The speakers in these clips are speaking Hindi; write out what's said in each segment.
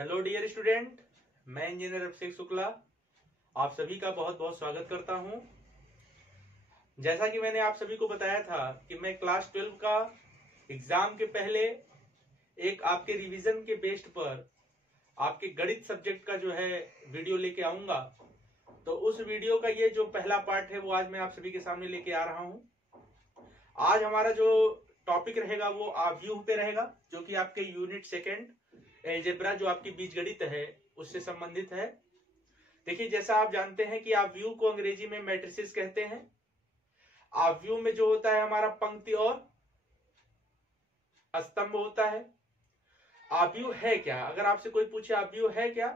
हेलो डियर स्टूडेंट, मैं इंजीनियर अभिषेक शुक्ला आप सभी का बहुत बहुत स्वागत करता हूं। जैसा कि मैंने आप सभी को बताया था कि मैं क्लास 12 का एग्जाम के पहले एक आपके रिवीजन के बेस्ड पर आपके गणित सब्जेक्ट का जो है वीडियो लेके आऊंगा। तो उस वीडियो का ये जो पहला पार्ट है वो आज मैं आप सभी के सामने लेके आ रहा हूं। आज हमारा जो टॉपिक रहेगा वो आव्यूह पे रहेगा, जो कि आपके यूनिट सेकेंड एलजेब्रा जो आपकी बीजगणित है उससे संबंधित है। देखिए, जैसा आप जानते हैं कि आव्यूह को अंग्रेजी में मैट्रिसेस कहते हैं। आव्यूह में जो होता है हमारा पंक्ति और स्तंभ होता है। आव्यूह है क्या? अगर आपसे कोई पूछे आव्यूह है क्या,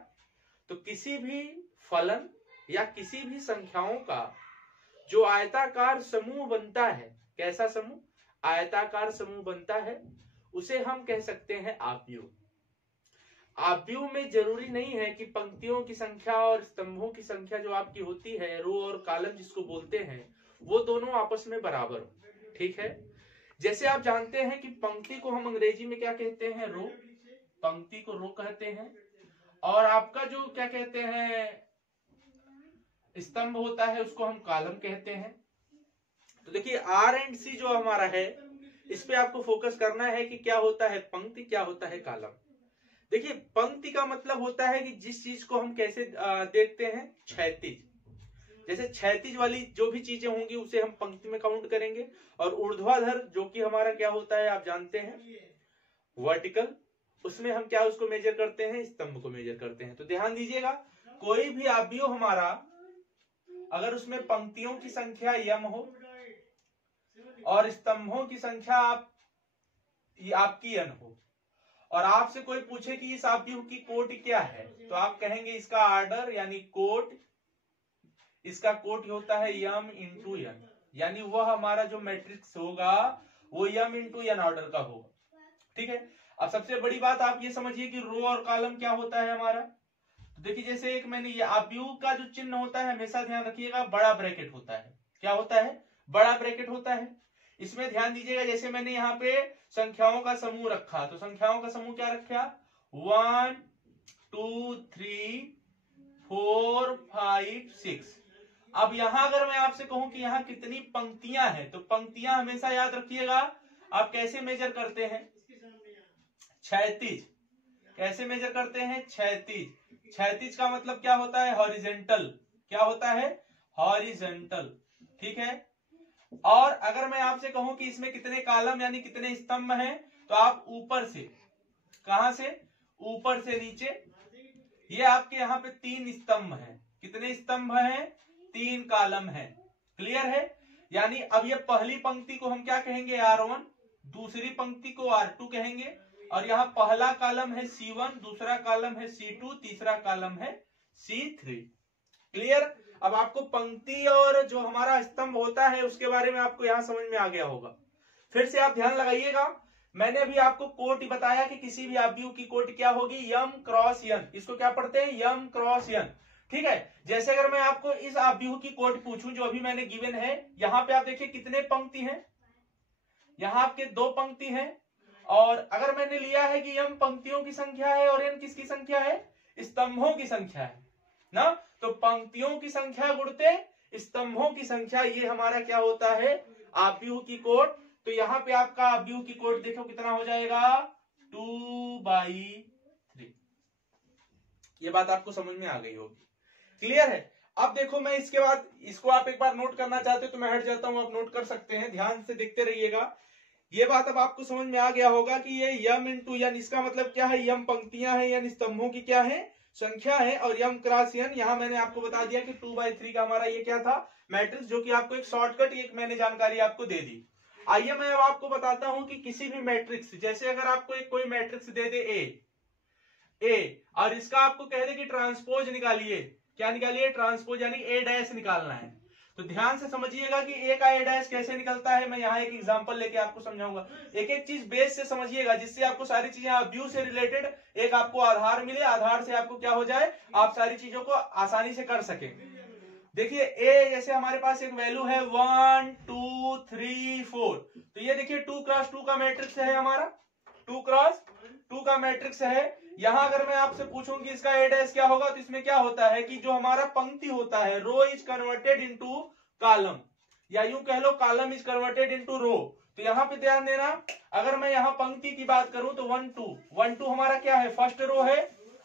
तो किसी भी फलन या किसी भी संख्याओं का जो आयताकार समूह बनता है, कैसा समूह? आयताकार समूह बनता है, उसे हम कह सकते हैं आव्यूह। आव्यूह में जरूरी नहीं है कि पंक्तियों की संख्या और स्तंभों की संख्या जो आपकी होती है, रो और कॉलम जिसको बोलते हैं, वो दोनों आपस में बराबर हो। ठीक है, जैसे आप जानते हैं कि पंक्ति को हम अंग्रेजी में क्या कहते हैं? रो। पंक्ति को रो कहते हैं। और आपका जो क्या कहते हैं स्तंभ होता है उसको हम कॉलम कहते हैं। तो देखिए, आर एंड सी जो हमारा है इस पे आपको फोकस करना है कि क्या होता है पंक्ति, क्या होता है कॉलम। देखिए, पंक्ति का मतलब होता है कि जिस चीज को हम कैसे देखते हैं, क्षैतिज। जैसे क्षैतिज वाली जो भी चीजें होंगी उसे हम पंक्ति में काउंट करेंगे, और ऊर्ध्वाधर जो कि हमारा क्या होता है आप जानते हैं, वर्टिकल, उसमें हम क्या उसको मेजर करते हैं, स्तंभ को मेजर करते हैं। तो ध्यान दीजिएगा, कोई भी आव्यूह हमारा अगर उसमें पंक्तियों की संख्या यम हो और स्तंभों की संख्या आपकी n हो, और आपसे कोई पूछे कि इस आव्यूह की कोटि क्या है, तो आप कहेंगे इसका आर्डर यानी कोट, इसका कोटि होता है यम इंटू एन, यानी वह हमारा जो मैट्रिक्स होगा वो यम इंटू एन ऑर्डर का होगा। ठीक है, अब सबसे बड़ी बात आप ये समझिए कि रो और कॉलम क्या होता है हमारा। तो देखिए, जैसे एक मैंने ये आव्यूह का जो चिन्ह होता है, हमेशा ध्यान रखिएगा, बड़ा ब्रैकेट होता है। क्या होता है? बड़ा ब्रैकेट होता है। इसमें ध्यान दीजिएगा, जैसे मैंने यहाँ पे संख्याओं का समूह रखा, तो संख्याओं का समूह क्या रखा? 1 2 3 4 5 6। अब यहां अगर मैं आपसे कहूं कि यहाँ कितनी पंक्तियां हैं, तो पंक्तियां हमेशा याद रखिएगा आप कैसे मेजर करते हैं, क्षैतिज। कैसे मेजर करते हैं? क्षैतिज। क्षैतिज का मतलब क्या होता है? हॉरिजेंटल। क्या होता है? हॉरिजेंटल। ठीक है, और अगर मैं आपसे कहूं कि इसमें कितने कॉलम यानी कितने स्तंभ हैं, तो आप ऊपर से, कहां से? ऊपर से नीचे, ये आपके यहाँ पे 3 स्तंभ हैं। कितने स्तंभ हैं? 3 कॉलम हैं। क्लियर है? यानी अब ये पहली पंक्ति को हम क्या कहेंगे? R1, दूसरी पंक्ति को R2 कहेंगे, और यहाँ पहला कॉलम है C1, दूसरा कॉलम है C2, तीसरा कॉलम है C3। क्लियर? अब आपको पंक्ति और जो हमारा स्तंभ होता है उसके बारे में आपको यहां समझ में आ गया होगा। फिर से आप ध्यान लगाइएगा, मैंने अभी आपको कोटि बताया कि किसी भी आव्यूह की कोटि क्या होगी? यम क्रॉस एन। इसको क्या पढ़ते हैं? यम क्रॉस एन। ठीक है, जैसे अगर मैं आपको इस आव्यूह की कोटि पूछूं जो अभी मैंने गिवन है, यहां पे आप देखिए कितने पंक्ति हैं, यहां आपके 2 पंक्ति हैं, और अगर मैंने लिया है कि यम पंक्तियों की संख्या है और एन किसकी संख्या है? स्तंभों की संख्या है ना। तो पंक्तियों की संख्या गुणते स्तंभों की संख्या, ये हमारा क्या होता है? आव्यूह की कोट। तो यहाँ पे आपका आव्यूह की कोट देखो कितना हो जाएगा? 2/3। ये बात आपको समझ में आ गई होगी। क्लियर है? अब देखो, मैं इसके बाद इसको आप एक बार नोट करना चाहते हो तो मैं हट जाता हूं, आप नोट कर सकते हैं, ध्यान से देखते रहिएगा। ये बात अब आपको समझ में आ गया होगा कि ये यम इंटू एन, इसका मतलब क्या है? यम पंक्तियां हैं, यानी स्तंभों की क्या है? संख्या है, और यम क्रॉस एन, यहां मैंने आपको बता दिया कि 2/3 का हमारा ये क्या था? मैट्रिक्स, जो कि आपको एक शॉर्टकट एक मैंने जानकारी आपको दे दी। आइए मैं अब आपको बताता हूं कि किसी भी मैट्रिक्स, जैसे अगर आपको एक कोई मैट्रिक्स दे दे ए, और इसका आपको कह दे कि ट्रांसपोज निकालिए, क्या निकालिए? ट्रांसपोज, यानी ए डैश निकालना है। तो ध्यान से समझिएगा कि ए का ए डैश कैसे निकलता है। मैं यहाँ एक एग्जांपल लेके आपको समझाऊंगा। एक एक चीज बेस से समझिएगा, जिससे आपको सारी चीजें आव्यूह से रिलेटेड एक आपको आधार मिले, आधार से आपको क्या हो जाए, आप सारी चीजों को आसानी से कर सके। देखिए, ए जैसे हमारे पास एक वैल्यू है 1 2 3 4, तो ये देखिए 2 क्रॉस 2 का मैट्रिक्स है हमारा। 2 क्रॉस 2 का मैट्रिक्स है। यहां अगर मैं आपसे पूछूं कि इसका ए डैश क्या होगा, तो इसमें क्या होता है कि जो हमारा पंक्ति होता है, रो इज कन्वर्टेड इनटू कॉलम, या यूं कह लो कॉलम इज कन्वर्टेड इनटू रो। तो यहाँ पे ध्यान देना, अगर मैं यहाँ पंक्ति की बात करूं तो 1 2 हमारा क्या है, फर्स्ट रो है,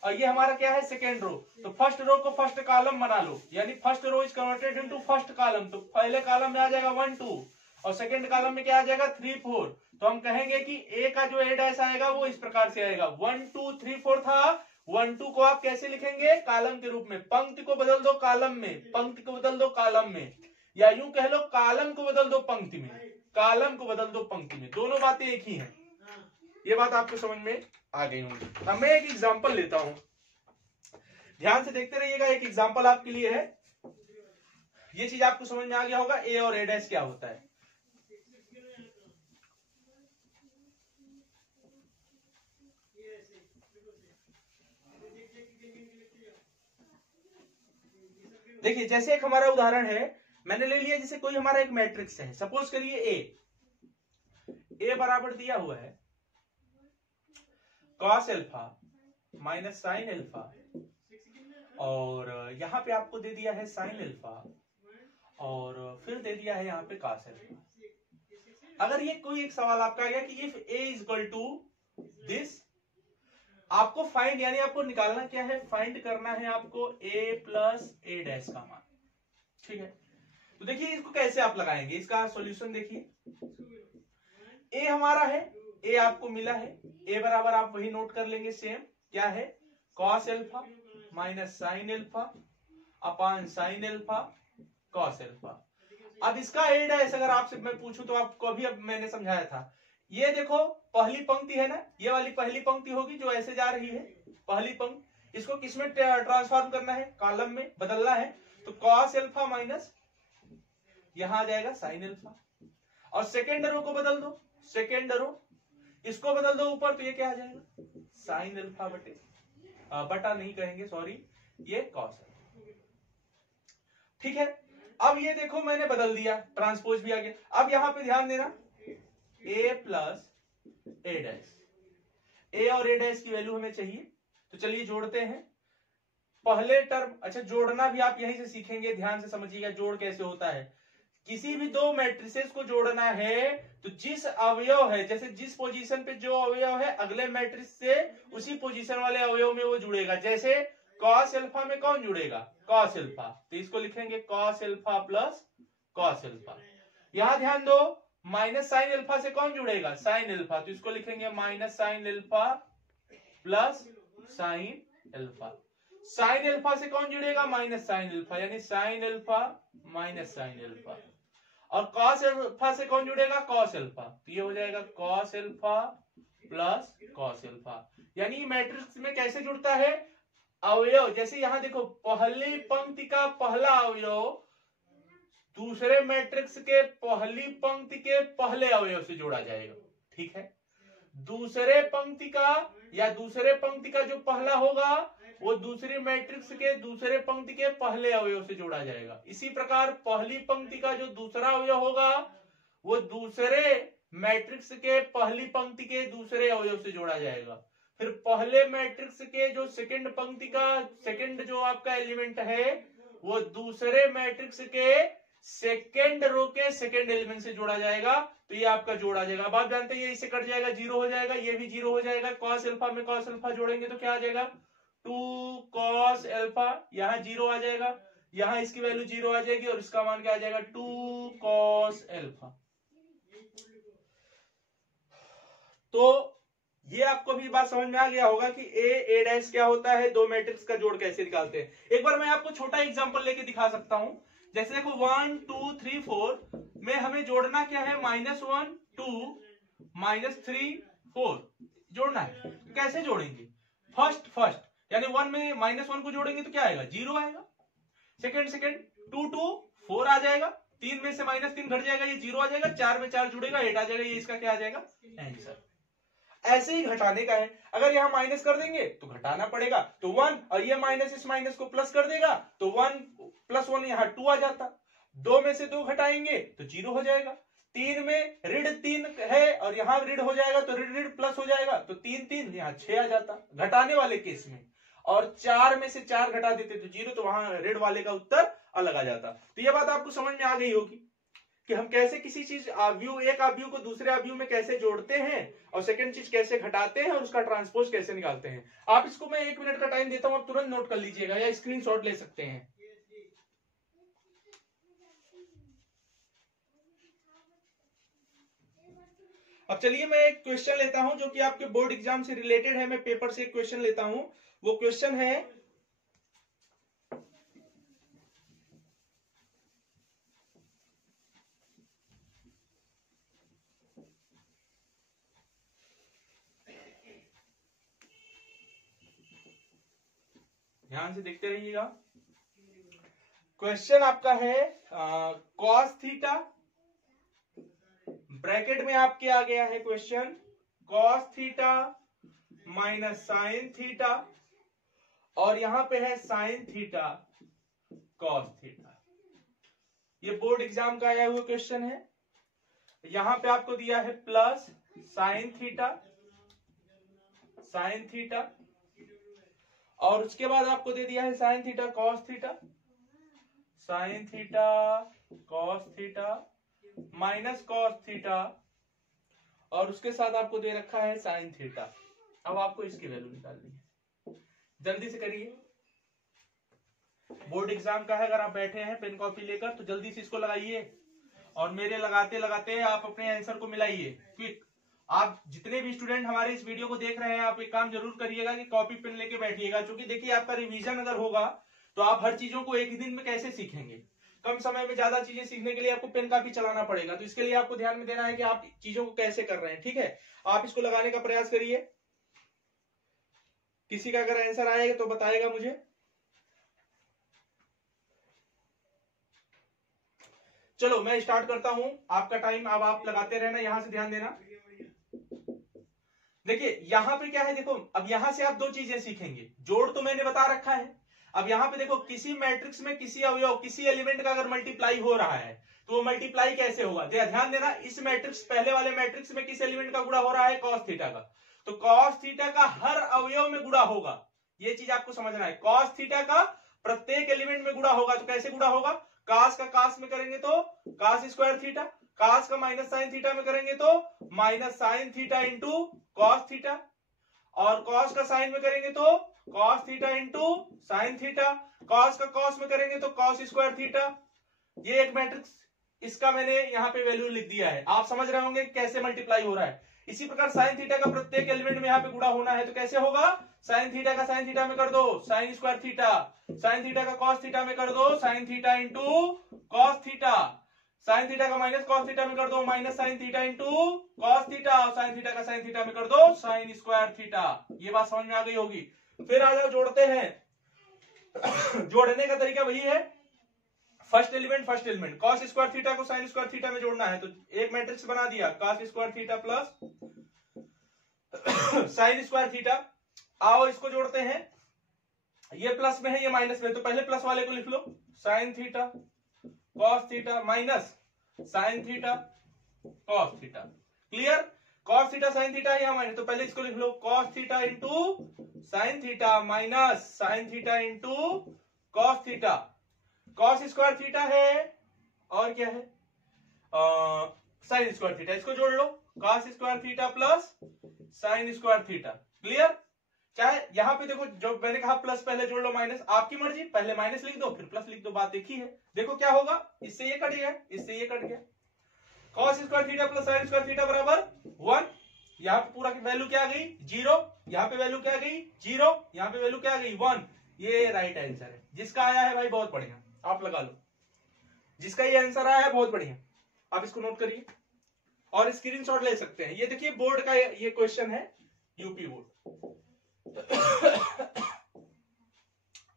और ये हमारा क्या है, सेकेंड रो। तो फर्स्ट रो को फर्स्ट कॉलम बना लो, यानी first row is converted into first column. तो पहले कॉलम में आ जाएगा 1 2 और सेकेंड कॉलम में क्या आ जाएगा 3 4। तो हम कहेंगे कि ए का जो ए डैश आएगा वो इस प्रकार से आएगा, 1 2 3 4 था। 1 2 को आप कैसे लिखेंगे, कॉलम के रूप में। पंक्ति को बदल दो कॉलम में, पंक्ति को बदल दो कॉलम में, या यूं कह लो कॉलम को बदल दो पंक्ति में, कॉलम को बदल दो पंक्ति में। दोनों बातें एक ही हैं। ये बात आपको समझ में आ गई होंगी। अब मैं एक एग्जांपल लेता हूं, ध्यान से देखते रहिएगा। एक एग्जांपल आपके लिए है, ये चीज आपको समझ में आ गया होगा ए और ए डैश क्या होता है। देखिए जैसे एक हमारा उदाहरण है, मैंने ले लिया जैसे कोई हमारा एक मैट्रिक्स है, सपोज करिए ए बराबर दिया हुआ है cos alpha minus sine alpha, और यहां पे आपको दे दिया है साइन एल्फा, और फिर दे दिया है यहाँ पे कॉस एल्फा। अगर ये कोई एक सवाल आपका आ गया कि if A is equal to this, आपको फाइंड, यानी आपको निकालना क्या है, फाइंड करना है आपको ए प्लस ए डैश का मान। ठीक है, तो देखिए इसको कैसे आप लगाएंगे, इसका सॉल्यूशन देखिए। ए हमारा है, ए आपको मिला है, ए बराबर आप वही नोट कर लेंगे सेम, क्या है, cos alpha minus sine alpha अपान साइन एल्फा कॉस एल्फा। अब इसका ए डैश अगर आपसे मैं पूछूं तो आपको अभी अब मैंने समझाया था, ये देखो पहली पंक्ति है ना, ये वाली पहली पंक्ति होगी जो ऐसे जा रही है, पहली पंक्ति, इसको किसमें ट्रांसफॉर्म करना है, कॉलम में बदलना है। तो कॉस एल्फा माइनस यहां आ जाएगा साइन एल्फा, और सेकेंड रो को बदल दो, सेकेंड रो इसको बदल दो ऊपर, तो ये क्या आ जाएगा, साइन एल्फा बटा नहीं कहेंगे सॉरी, ये कॉस एल्फा। ठीक है, अब ये देखो मैंने बदल दिया, ट्रांसपोज भी आ गया। अब यहां पे ध्यान देना, ए प्लस ए डैश, ए और ए डैश की वैल्यू हमें चाहिए, तो चलिए जोड़ते हैं। पहले टर्म, अच्छा जोड़ना भी आप यहीं से सीखेंगे, ध्यान से समझिएगा जोड़ कैसे होता है। किसी भी दो मैट्रिसेस को जोड़ना है तो जिस अवयव है, जैसे जिस पोजीशन पे जो अवयव है अगले मैट्रिक्स से उसी पोजीशन वाले अवयव में वो जुड़ेगा। जैसे कॉस एल्फा में कौन जुड़ेगा, कॉस एल्फा, तो इसको लिखेंगे cos alpha plus cos alpha. यहां ध्यान दो, माइनस साइन एल्फा से कौन जुड़ेगा, साइन एल्फा, तो इसको लिखेंगे minus sine alpha plus sine alpha. Sine alpha से कौन जुड़ेगा, माइनस साइन एल्फा, यानी sine alpha minus sine alpha. और कॉस एल्फा से कौन जुड़ेगा, कॉस एल्फा, तो ये हो जाएगा cos alpha plus cos alpha. यानी मैट्रिक्स में कैसे जुड़ता है, अवयव, जैसे यहां देखो पहली पंक्ति का पहला अवयव दूसरे मैट्रिक्स के पहली पंक्ति के पहले अवयव से जोड़ा जाएगा। ठीक है, दूसरे पंक्ति का या दूसरे पंक्ति का जो पहला होगा वो दूसरी मैट्रिक्स के दूसरे पंक्ति के पहले अवयव से जोड़ा जाएगा। इसी प्रकार पहली पंक्ति का जो दूसरा अवयव होगा वो दूसरे मैट्रिक्स के पहली पंक्ति के दूसरे अवयव से जोड़ा जाएगा। फिर पहले मैट्रिक्स के जो सेकंड पंक्ति का सेकंड जो आपका एलिमेंट है वो दूसरे मैट्रिक्स के सेकंड रो के सेकंड एलिमेंट से जोड़ा जाएगा, तो ये आपका जोड़ आ जाएगा। अब आप जानते हैं ये इससे कट जाएगा, जीरो हो जाएगा, ये भी जीरो हो जाएगा। कॉस एल्फा में कॉस एल्फा जोड़ेंगे तो क्या आ जाएगा, 2 कॉस एल्फा, यहाँ जीरो आ जाएगा, यहाँ इसकी वैल्यू जीरो आ जाएगी और इसका मान क्या आ जाएगा 2 कॉस एल्फा। तो ये आपको भी बात समझ में आ गया होगा कि ए डैश क्या होता है, दो मैट्रिक्स का जोड़ कैसे निकालते हैं। एक बार मैं आपको छोटा एग्जांपल लेके दिखा सकता हूं। जैसे देखो 1 2 3 4 में हमें जोड़ना क्या है, -1 2 -3 4 जोड़ना है। कैसे जोड़ेंगे, फर्स्ट यानी 1 में -1 को जोड़ेंगे तो क्या आएगा, 0 आएगा। सेकंड 2 2 4 आ जाएगा, 3 में से -3 घट जाएगा, ये 0 आ जाएगा, 4 में 4 जुड़ेगा 8 आ जाएगा, ये इसका क्या आ जाएगा, आंसर। ऐसे ही घटाने का है, अगर यहां माइनस कर देंगे तो घटाना पड़ेगा, तो 1 और ये माइनस इस माइनस को प्लस कर देगा, तो 1 + 1 यहां 2 आ जाता। 2 में से 2 घटाएंगे तो 0 हो जाएगा, 3 में ऋण 3 है और यहाँ ऋण हो जाएगा तो ऋण ऋण प्लस हो जाएगा, तो 3 3 यहाँ 6 आ जाता घटाने वाले केस में, और 4 में से 4 घटा देते तो 0, तो वहां ऋण वाले का उत्तर अलग आ जाता। तो ये बात आपको समझ में आ गई होगी कि हम कैसे किसी चीज अवयव, एक अवयव को दूसरे अवयव में कैसे जोड़ते हैं, और सेकंड चीज कैसे घटाते हैं, और उसका ट्रांसपोज कैसे निकालते हैं। आप इसको मैं 1 मिनट का टाइम देता हूं, आप तुरंत नोट कर लीजिएगा या स्क्रीनशॉट ले सकते हैं। अब चलिए मैं एक क्वेश्चन लेता हूं जो कि आपके बोर्ड एग्जाम से रिलेटेड है। मैं पेपर से एक क्वेश्चन लेता हूं, वो क्वेश्चन है ध्यान से देखते रहिएगा। क्वेश्चन आपका है कॉस थीटा, ब्रैकेट में आपके आ गया है question cos theta minus sine theta, और यहां पे है साइन थीटा कॉस थीटा। ये बोर्ड एग्जाम का आया हुआ क्वेश्चन है। यहां पे आपको दिया है प्लस साइन थीटा, और उसके बाद आपको दे दिया है sign theta cos theta minus cos theta, और उसके साथ आपको दे रखा है साइन थीटा। अब आपको इसकी वैल्यू निकालनी है, जल्दी से करिए। बोर्ड एग्जाम का है, अगर आप बैठे हैं पेन कॉपी लेकर तो जल्दी से इसको लगाइए, और मेरे लगाते लगाते आप अपने आंसर को मिलाइए क्विक। आप जितने भी स्टूडेंट हमारे इस वीडियो को देख रहे हैं, आप एक काम जरूर करिएगा कि कॉपी पेन लेके बैठिएगा, क्योंकि देखिए आपका रिवीजन अगर होगा तो आप हर चीजों को एक ही दिन में कैसे सीखेंगे। कम समय में ज्यादा चीजें सीखने के लिए आपको पेन कापी चलाना पड़ेगा, तो इसके लिए आपको ध्यान में देना है कि आप चीजों को कैसे कर रहे हैं। ठीक है, आप इसको लगाने का प्रयास करिए। किसी का अगर आंसर आएगा तो बताएगा मुझे। चलो मैं स्टार्ट करता हूं, आपका टाइम अब आप लगाते रहना, यहां से ध्यान देना। देखिए यहां पे क्या है, देखो अब यहां से आप दो चीजें सीखेंगे। जोड़ तो मैंने बता रखा है, अब यहां पे देखो किसी मैट्रिक्स में किसी अवयव किसी एलिमेंट का अगर मल्टीप्लाई हो रहा है तो वो मल्टीप्लाई कैसे होगा। ध्यान देना, इस मैट्रिक्स पहले वाले मैट्रिक्स में किस एलिमेंट का गुणा हो रहा है, कॉस थीटा का, तो कॉस थीटा का हर अवयव में गुणा होगा। ये चीज आपको समझना है, कॉस थीटा का प्रत्येक एलिमेंट में गुणा होगा। तो कैसे गुणा होगा, कास का कास में करेंगे तो कास स्क्वायर थीटा, कास का माइनस साइन थीटा में करेंगे तो minus sine theta into cos theta, और कॉस का साइन में करेंगे तो cos theta into sine theta, cos का कॉस में करेंगे तो कॉस स्क्वायर थीटा। ये एक मैट्रिक्स, इसका मैंने यहाँ पे वैल्यू लिख दिया है, आप समझ रहे होंगे कैसे मल्टीप्लाई हो रहा है। इसी प्रकार साइन थीटा का प्रत्येक एलिमेंट में यहाँ पे गुणा होना है, तो कैसे होगा, साइन थीटा का साइन थीटा में कर दो sign square theta, sine theta का कॉस थीटा में कर दो sign theta into cos theta, sine theta का माइनस कॉस थीटा में कर दो minus sine theta into cos theta, और साइन थीटा का साइन थीटा में कर दो साइन स्क्वायर थीटा। ये बात समझ में आ गई होगी। फिर आ जाओ, जोड़ते हैं। जोड़ने का तरीका वही है, first element cos square theta को साइन स्क्वायर थीटा में जोड़ना है, तो एक मैट्रिक्स बना दिया cos square theta plus sine square theta. आओ इसको जोड़ते हैं, ये प्लस में है ये माइनस में, तो पहले प्लस वाले को लिख लो sine theta cos theta minus sine theta cos theta. Clear, cos theta sine theta है यहाँ माइनस, तो पहले इसको लिख लो cos theta into sine theta minus sine theta into cos theta. Cos square theta है और क्या है, साइन स्क्वायर थीटा, इसको जोड़ लो cos square theta plus sine square theta. Clear, चाहे यहां पे देखो जो मैंने कहा प्लस पहले जोड़ लो माइनस, आपकी मर्जी, पहले माइनस लिख दो फिर प्लस लिख दो, बात देखी है। देखो क्या होगा, इससे ये कट गया, इससे ये कट गया, cos square theta plus sine square theta बराबर 1। यहाँ पे पूरा की वैल्यू क्या आ गई 0, यहाँ पे वैल्यू क्या आ गई 0, यहाँ पे वैल्यू क्या आ गई 1। ये राइट आंसर है, जिसका आया है भाई बहुत बढ़िया, आप लगा लो, जिसका ये आंसर आया है बहुत बढ़िया। आप इसको नोट करिए और स्क्रीनशॉट ले सकते हैं। ये देखिए बोर्ड का ये क्वेश्चन है, यूपी बोर्ड।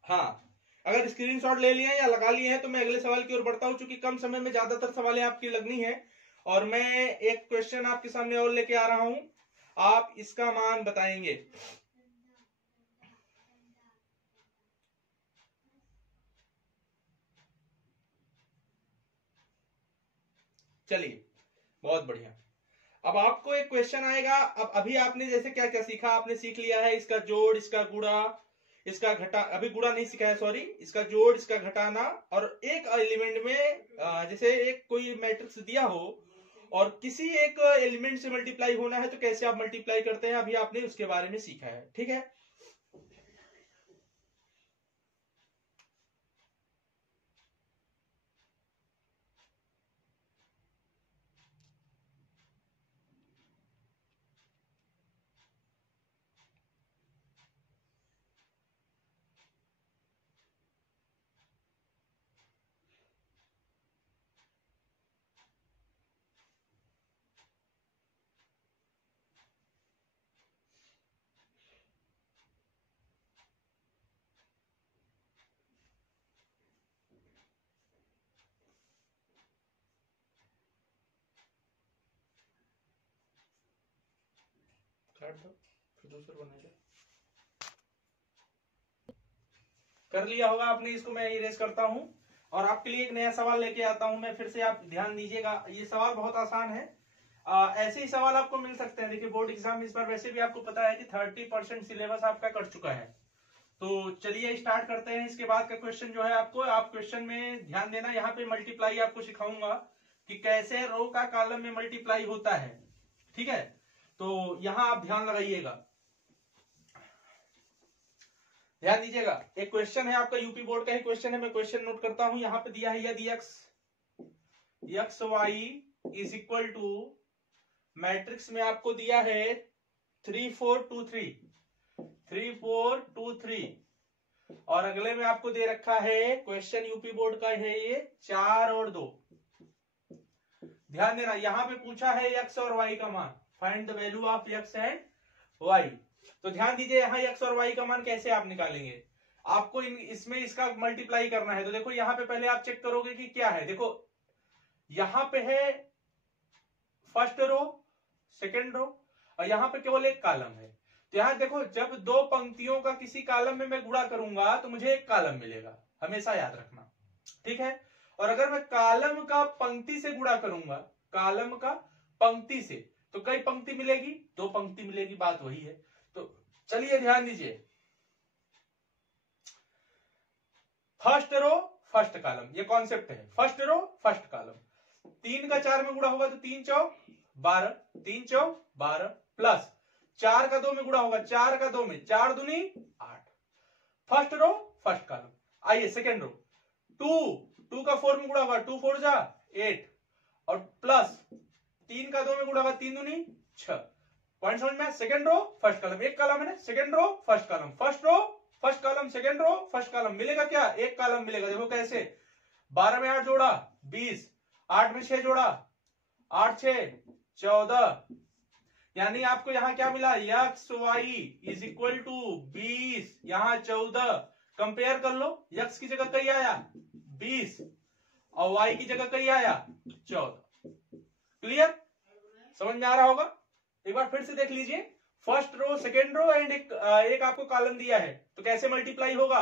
हाँ, अगर स्क्रीनशॉट ले लिए या लगा लिए हैं तो मैं अगले सवाल की ओर बढ़ता हूं, क्योंकि कम समय में ज्यादातर सवालें आपकी लगनी है। और मैं एक क्वेश्चन आपके सामने और लेके आ रहा हूं, आप इसका मान बताएंगे। चलिए बहुत बढ़िया। अब आपको एक क्वेश्चन आएगा। अब अभी आपने जैसे क्या क्या सीखा, आपने सीख लिया है इसका जोड़, इसका गुणा, इसका घटा, अभी गुणा नहीं सीखा है सॉरी, इसका जोड़, इसका घटाना। और एक एलिमेंट में जैसे एक कोई मैट्रिक्स दिया हो और किसी एक एलिमेंट से मल्टीप्लाई होना है तो कैसे आप मल्टीप्लाई करते हैं, अभी आपने उसके बारे में सीखा है। ठीक है, काट दो फिर दूसरा बनाएगा। कर लिया होगा आपने इसको, मैं इरेज करता हूं और आपके लिए एक नया सवाल लेके आता हूं मैं फिर से। आप ध्यान दीजिएगा, ये सवाल बहुत आसान है। ऐसे ही सवाल आपको मिल सकते हैं। देखिए बोर्ड एग्जाम इस बार वैसे भी आपको पता है कि 30% सिलेबस आपका कट चुका है। तो चलिए स्टार्ट करते हैं। इसके बाद का क्वेश्चन जो है आपको, आप क्वेश्चन में ध्यान देना, यहाँ पे मल्टीप्लाई आपको सिखाऊंगा कि कैसे रो का कॉलम में मल्टीप्लाई होता है। ठीक है, तो यहां आप ध्यान लगाइएगा, ध्यान दीजिएगा। एक क्वेश्चन है आपका, यूपी बोर्ड का ही क्वेश्चन है, मैं क्वेश्चन नोट करता हूं। यहाँ पे दिया है यदि X Y is equal to, matrix में आपको दिया है 3 4 2 3, 3 4 2 3, और अगले में आपको दे रखा है, क्वेश्चन यूपी बोर्ड का है ये, 4 और 2। ध्यान देना, यहां पे पूछा है एक्स और वाई का मान, find the value of X and Y. तो ध्यान दीजिए, यहाँ एक्स और वाई का मान कैसे आप निकालेंगे, आपको इसमें इसका मल्टीप्लाई करना है। तो देखो यहाँ पे पहले आप चेक करोगे कि क्या है। देखो यहाँ पे है फर्स्ट रो, सेकेंड रो, और यहाँ पे केवल एक कॉलम है। तो यहाँ देखो, जब दो पंक्तियों का किसी कॉलम में मैं गुणा करूंगा तो मुझे एक कॉलम मिलेगा, हमेशा याद रखना। ठीक है, और अगर मैं कॉलम का पंक्ति से गुणा करूंगा, कॉलम का पंक्ति से, तो कई पंक्ति मिलेगी, 2 पंक्ति मिलेगी, बात वही है। तो चलिए ध्यान दीजिए, फर्स्ट रो फर्स्ट कॉलम, ये कॉन्सेप्ट है, फर्स्ट रो फर्स्ट कॉलम। 3 का 4 में गुणा होगा तो 3 चौक 12, 3 चौक 12, प्लस 4 का 2 में गुणा होगा, 4 का 2 में 4 दूनी 8। First row first column. आइए सेकेंड रो, 2 का 4 में गुणा होगा, 2 4 जा 8, और प्लस 3 का 2 में गुणा होगा, 3 दूनी 6। पॉइंट समझ में? सेकेंड रो फर्स्ट कॉलम, एक कॉलम है ना, second row first column, first row first column, second row first column, मिलेगा क्या, एक कॉलम मिलेगा। देखो कैसे, 12 में 8 जोड़ा 20, 8 में 6 जोड़ा 8 6 14, यानी आपको यहां क्या मिला, X Y is equal to 20, यहां 14। कंपेयर कर लो, एक्स की जगह कई आया 20 और वाई की जगह कई आया 14। क्लियर, समझ में आ रहा होगा? एक बार फिर से देख लीजिए, first row second row and एक आपको कॉलम दिया है, तो कैसे मल्टीप्लाई होगा,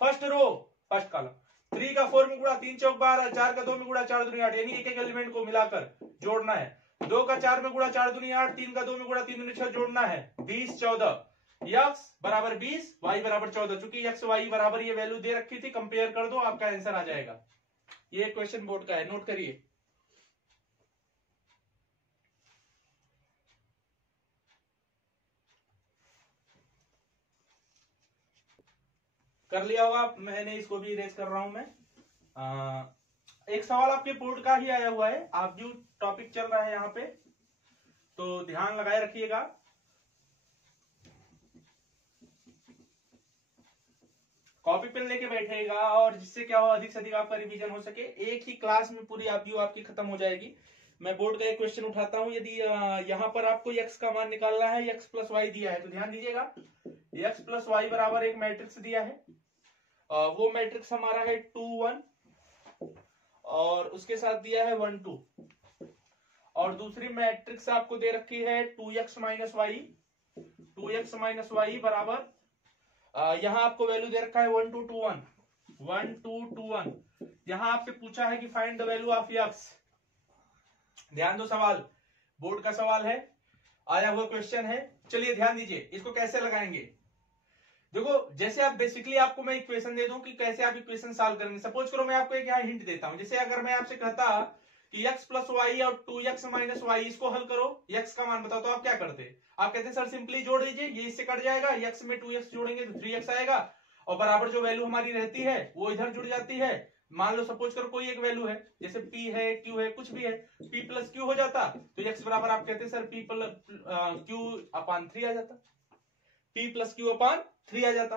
फर्स्ट रो फर्स्ट कॉलम, 3 का 4 में गुणा 3 चौक 12, 4 का 2 में गुणा 4 दूनी 8, यानी एक एक एलिमेंट को मिलाकर जोड़ना है। 2 का 4 में गुणा 4 दूनी 8, 3 का 2 में गुणा 3 दूनी 6, जोड़ना है 20 14, एक्स बराबर 20 वाई बराबर 14। चूंकि एक्स वाई बराबर ये वैल्यू दे रखी थी, कंपेयर कर दो, आपका आंसर आ जाएगा। ये क्वेश्चन बोर्ड का है, नोट करिए। कर लिया होगा, मैंने इसको भी इरेज कर रहा हूं मैं। एक सवाल आपके बोर्ड का ही आया हुआ है, आप जो टॉपिक चल रहा है यहाँ पे, तो ध्यान लगाए रखिएगा। कॉपी पेन लेके बैठेगा, और जिससे क्या हो, अधिक से अधिक आपका रिवीजन हो सके, एक ही क्लास में पूरी आप आपकी खत्म हो जाएगी। मैं बोर्ड का एक क्वेश्चन उठाता हूं। यदि यहाँ पर आपको x का मान निकालना है, x प्लस वाई दिया है, तो ध्यान दीजिएगा, x प्लस वाई बराबर एक मैट्रिक्स दिया है, वो मैट्रिक्स हमारा है 2 1, और उसके साथ दिया है 1 2, और दूसरी मैट्रिक्स आपको दे रखी है 2x minus Y, 2x minus Y बराबर, यहां आपको वैल्यू दे रखा है 1 2 2 1, 1 2 2 1। यहां आपसे पूछा है कि find the value of x, ध्यान दो, सवाल बोर्ड का सवाल है, आया हुआ क्वेश्चन है। चलिए ध्यान दीजिए, इसको कैसे लगाएंगे। देखो जैसे आप बेसिकली आपको मैं इक्वेशन दे दूं कि कैसे आप इक्वेशन सॉल्व करेंगे। सपोज करो मैं आपको एक यहाँ हिंट देता हूं, जैसे अगर मैं आपसे कहता कि x प्लस वाई और 2x माइनस वाई इसको हल करो, x का मान बताओ, तो आप क्या करते? आप कहते सर सिंपली जोड़ दीजिए, ये इससे कट जाएगा, x में 2x जोड़ेंगे तो 3x आएगा, और बराबर जो वैल्यू हमारी रहती है वो इधर जुड़ जाती है। मान लो सपोज करो कोई एक वैल्यू है, जैसे p है, q है, कुछ भी है, p प्लस q हो जाता, तो x बराबर आप कहते सर p प्लस q अपान 3 आ जाता, p प्लस q अपान 3 आ जाता।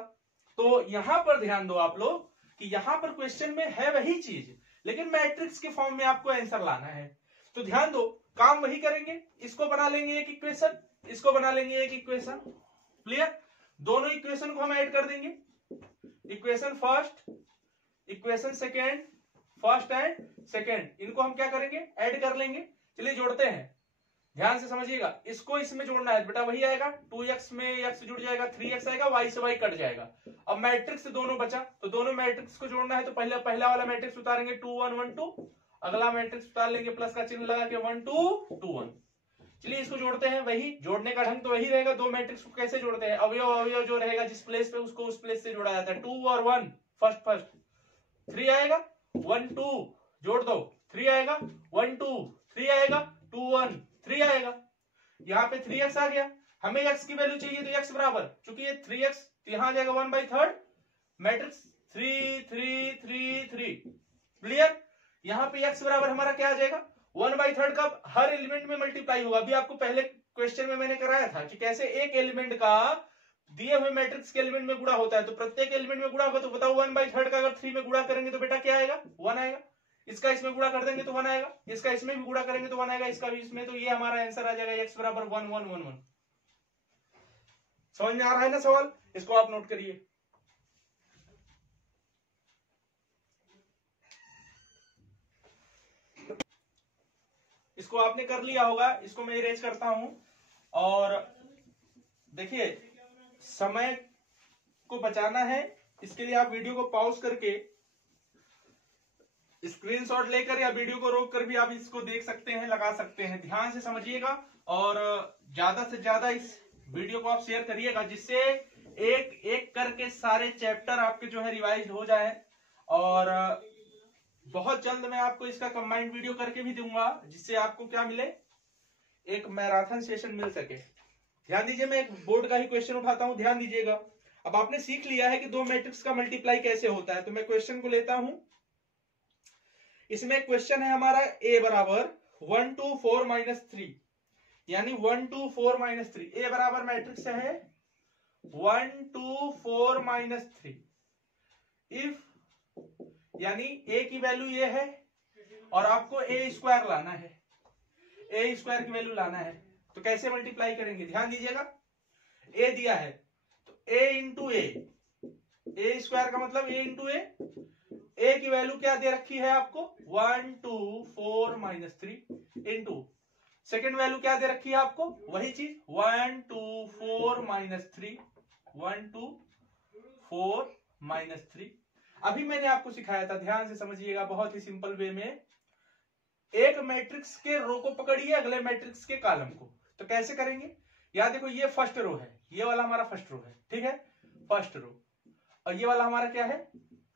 तो यहां पर ध्यान दो आप लोग कि यहां पर क्वेश्चन में है वही चीज, लेकिन मैट्रिक्स के फॉर्म में आपको आंसर लाना है। तो ध्यान दो, काम वही करेंगे, इसको बना लेंगे एक इक्वेशन, इसको बना लेंगे एक इक्वेशन। क्लियर? दोनों इक्वेशन को हम ऐड कर देंगे, equation first, equation second, first and second, इनको हम क्या करेंगे? ऐड कर लेंगे। चलिए जोड़ते हैं, ध्यान से समझिएगा, इसको इसमें जोड़ना है बेटा, वही आएगा 2x में x जुड़ जाएगा, 3x आएगा, y से y कट जाएगा। अब मैट्रिक्स दोनों बचा, तो दोनों मैट्रिक्स को जोड़ना है, तो पहला वाला मैट्रिक्स उतारेंगे 2 1 1 2, अगला मैट्रिक्स उतार लेंगे प्लस का चिन्ह लगा के 1 2 2 1। चलिए इसको जोड़ते हैं, वही जोड़ने का ढंग तो वही रहेगा। दो मैट्रिक्स को कैसे जोड़ते हैं? अवयव अवयव जो रहेगा जिस प्लेस पे, उसको उस प्लेस से जोड़ा जाता है। 2 और 1 फर्स्ट 3 आएगा, 1 2 जोड़ दो, 3 आएगा, 1 2 3 आएगा, 2 1 3 आएगा। यहाँ पे 3x आ गया, हमें x की वैल्यू चाहिए, तो x बराबर, चूंकि ये 3x तो यहां आ जाएगा 1/3 मैट्रिक्स 3 3 3 3। क्लियर? यहाँ पे x बराबर हमारा क्या आ जाएगा? 1/3 का हर एलिमेंट में मल्टीप्लाई होगा। अभी आपको पहले क्वेश्चन में मैंने कराया था कि कैसे एक एलिमेंट का दिए हुए मैट्रिक्स के एलिमेंट में गुणा होता है, तो प्रत्येक एलिमेंट में गुणा होगा। तो बताओ 1/3 का अगर 3 में गुणा करेंगे तो बेटा क्या आएगा? 1 आएगा। इसका इसमें गुणा कर देंगे तो 1 आएगा, इसका इसमें भी गुणा करेंगे तो 1 आएगा, इसका भी इसमें, तो ये हमारा आंसर आ जाएगा x बराबर 1 1 1 1। समझ में आ रहा है ना सवाल? इसको आप नोट करिए। इसको आपने कर लिया होगा, इसको मैं इरेज करता हूं। और देखिए समय को बचाना है, इसके लिए आप वीडियो को पॉज करके स्क्रीनशॉट लेकर या वीडियो को रोक कर भी आप इसको देख सकते हैं, लगा सकते हैं। ध्यान से समझिएगा और ज्यादा से ज्यादा इस वीडियो को आप शेयर करिएगा, जिससे एक एक करके सारे चैप्टर आपके जो है रिवाइज हो जाए। और बहुत जल्द मैं आपको इसका कंबाइंड वीडियो करके भी दूंगा, जिससे आपको क्या मिले? एक मैराथन सेशन मिल सके। ध्यान दीजिए, मैं एक बोर्ड का ही क्वेश्चन उठाता हूं, ध्यान दीजिएगा। अब आपने सीख लिया है कि दो मैट्रिक्स का मल्टीप्लाई कैसे होता है, तो मैं क्वेश्चन को लेता हूं। इसमें क्वेश्चन है हमारा a बराबर 1 2 4 -3, यानी 1 2 4 -3। a बराबर मैट्रिक्स है 1 2 4 -3। इफ, यानी a की वैल्यू ये है और आपको a स्क्वायर लाना है, a स्क्वायर की वैल्यू लाना है, तो कैसे मल्टीप्लाई करेंगे? ध्यान दीजिएगा, a दिया है तो a इंटू a स्क्वायर का मतलब a इंटू a की वैल्यू क्या दे रखी है आपको? 1 2 4 -3 इंटू सेकेंड वैल्यू क्या दे रखी है आपको? वही चीज 1 2 4 -3, 1 2 4 -3। अभी मैंने आपको सिखाया था, ध्यान से समझिएगा, बहुत ही सिंपल वे में। एक मैट्रिक्स के रो को पकड़िए, अगले मैट्रिक्स के कॉलम को, तो कैसे करेंगे? याद देखो, ये फर्स्ट रो है, ये वाला हमारा फर्स्ट रो है, ठीक है, फर्स्ट रो, और ये वाला हमारा क्या है?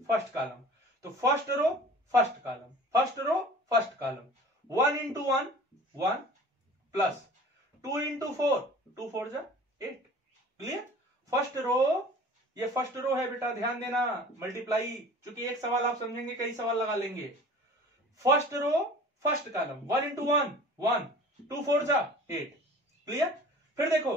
First column. तो first row first column, first row first column, 1 into 1 1 plus 2 into 4 2 4 जा 8। क्लियर? फर्स्ट रो, ये फर्स्ट रो है बेटा, ध्यान देना, मल्टीप्लाई, क्योंकि एक सवाल आप समझेंगे, कई सवाल लगा लेंगे। First row first column, 1 into 1 1, 2 4 जा 8। क्लियर? फिर देखो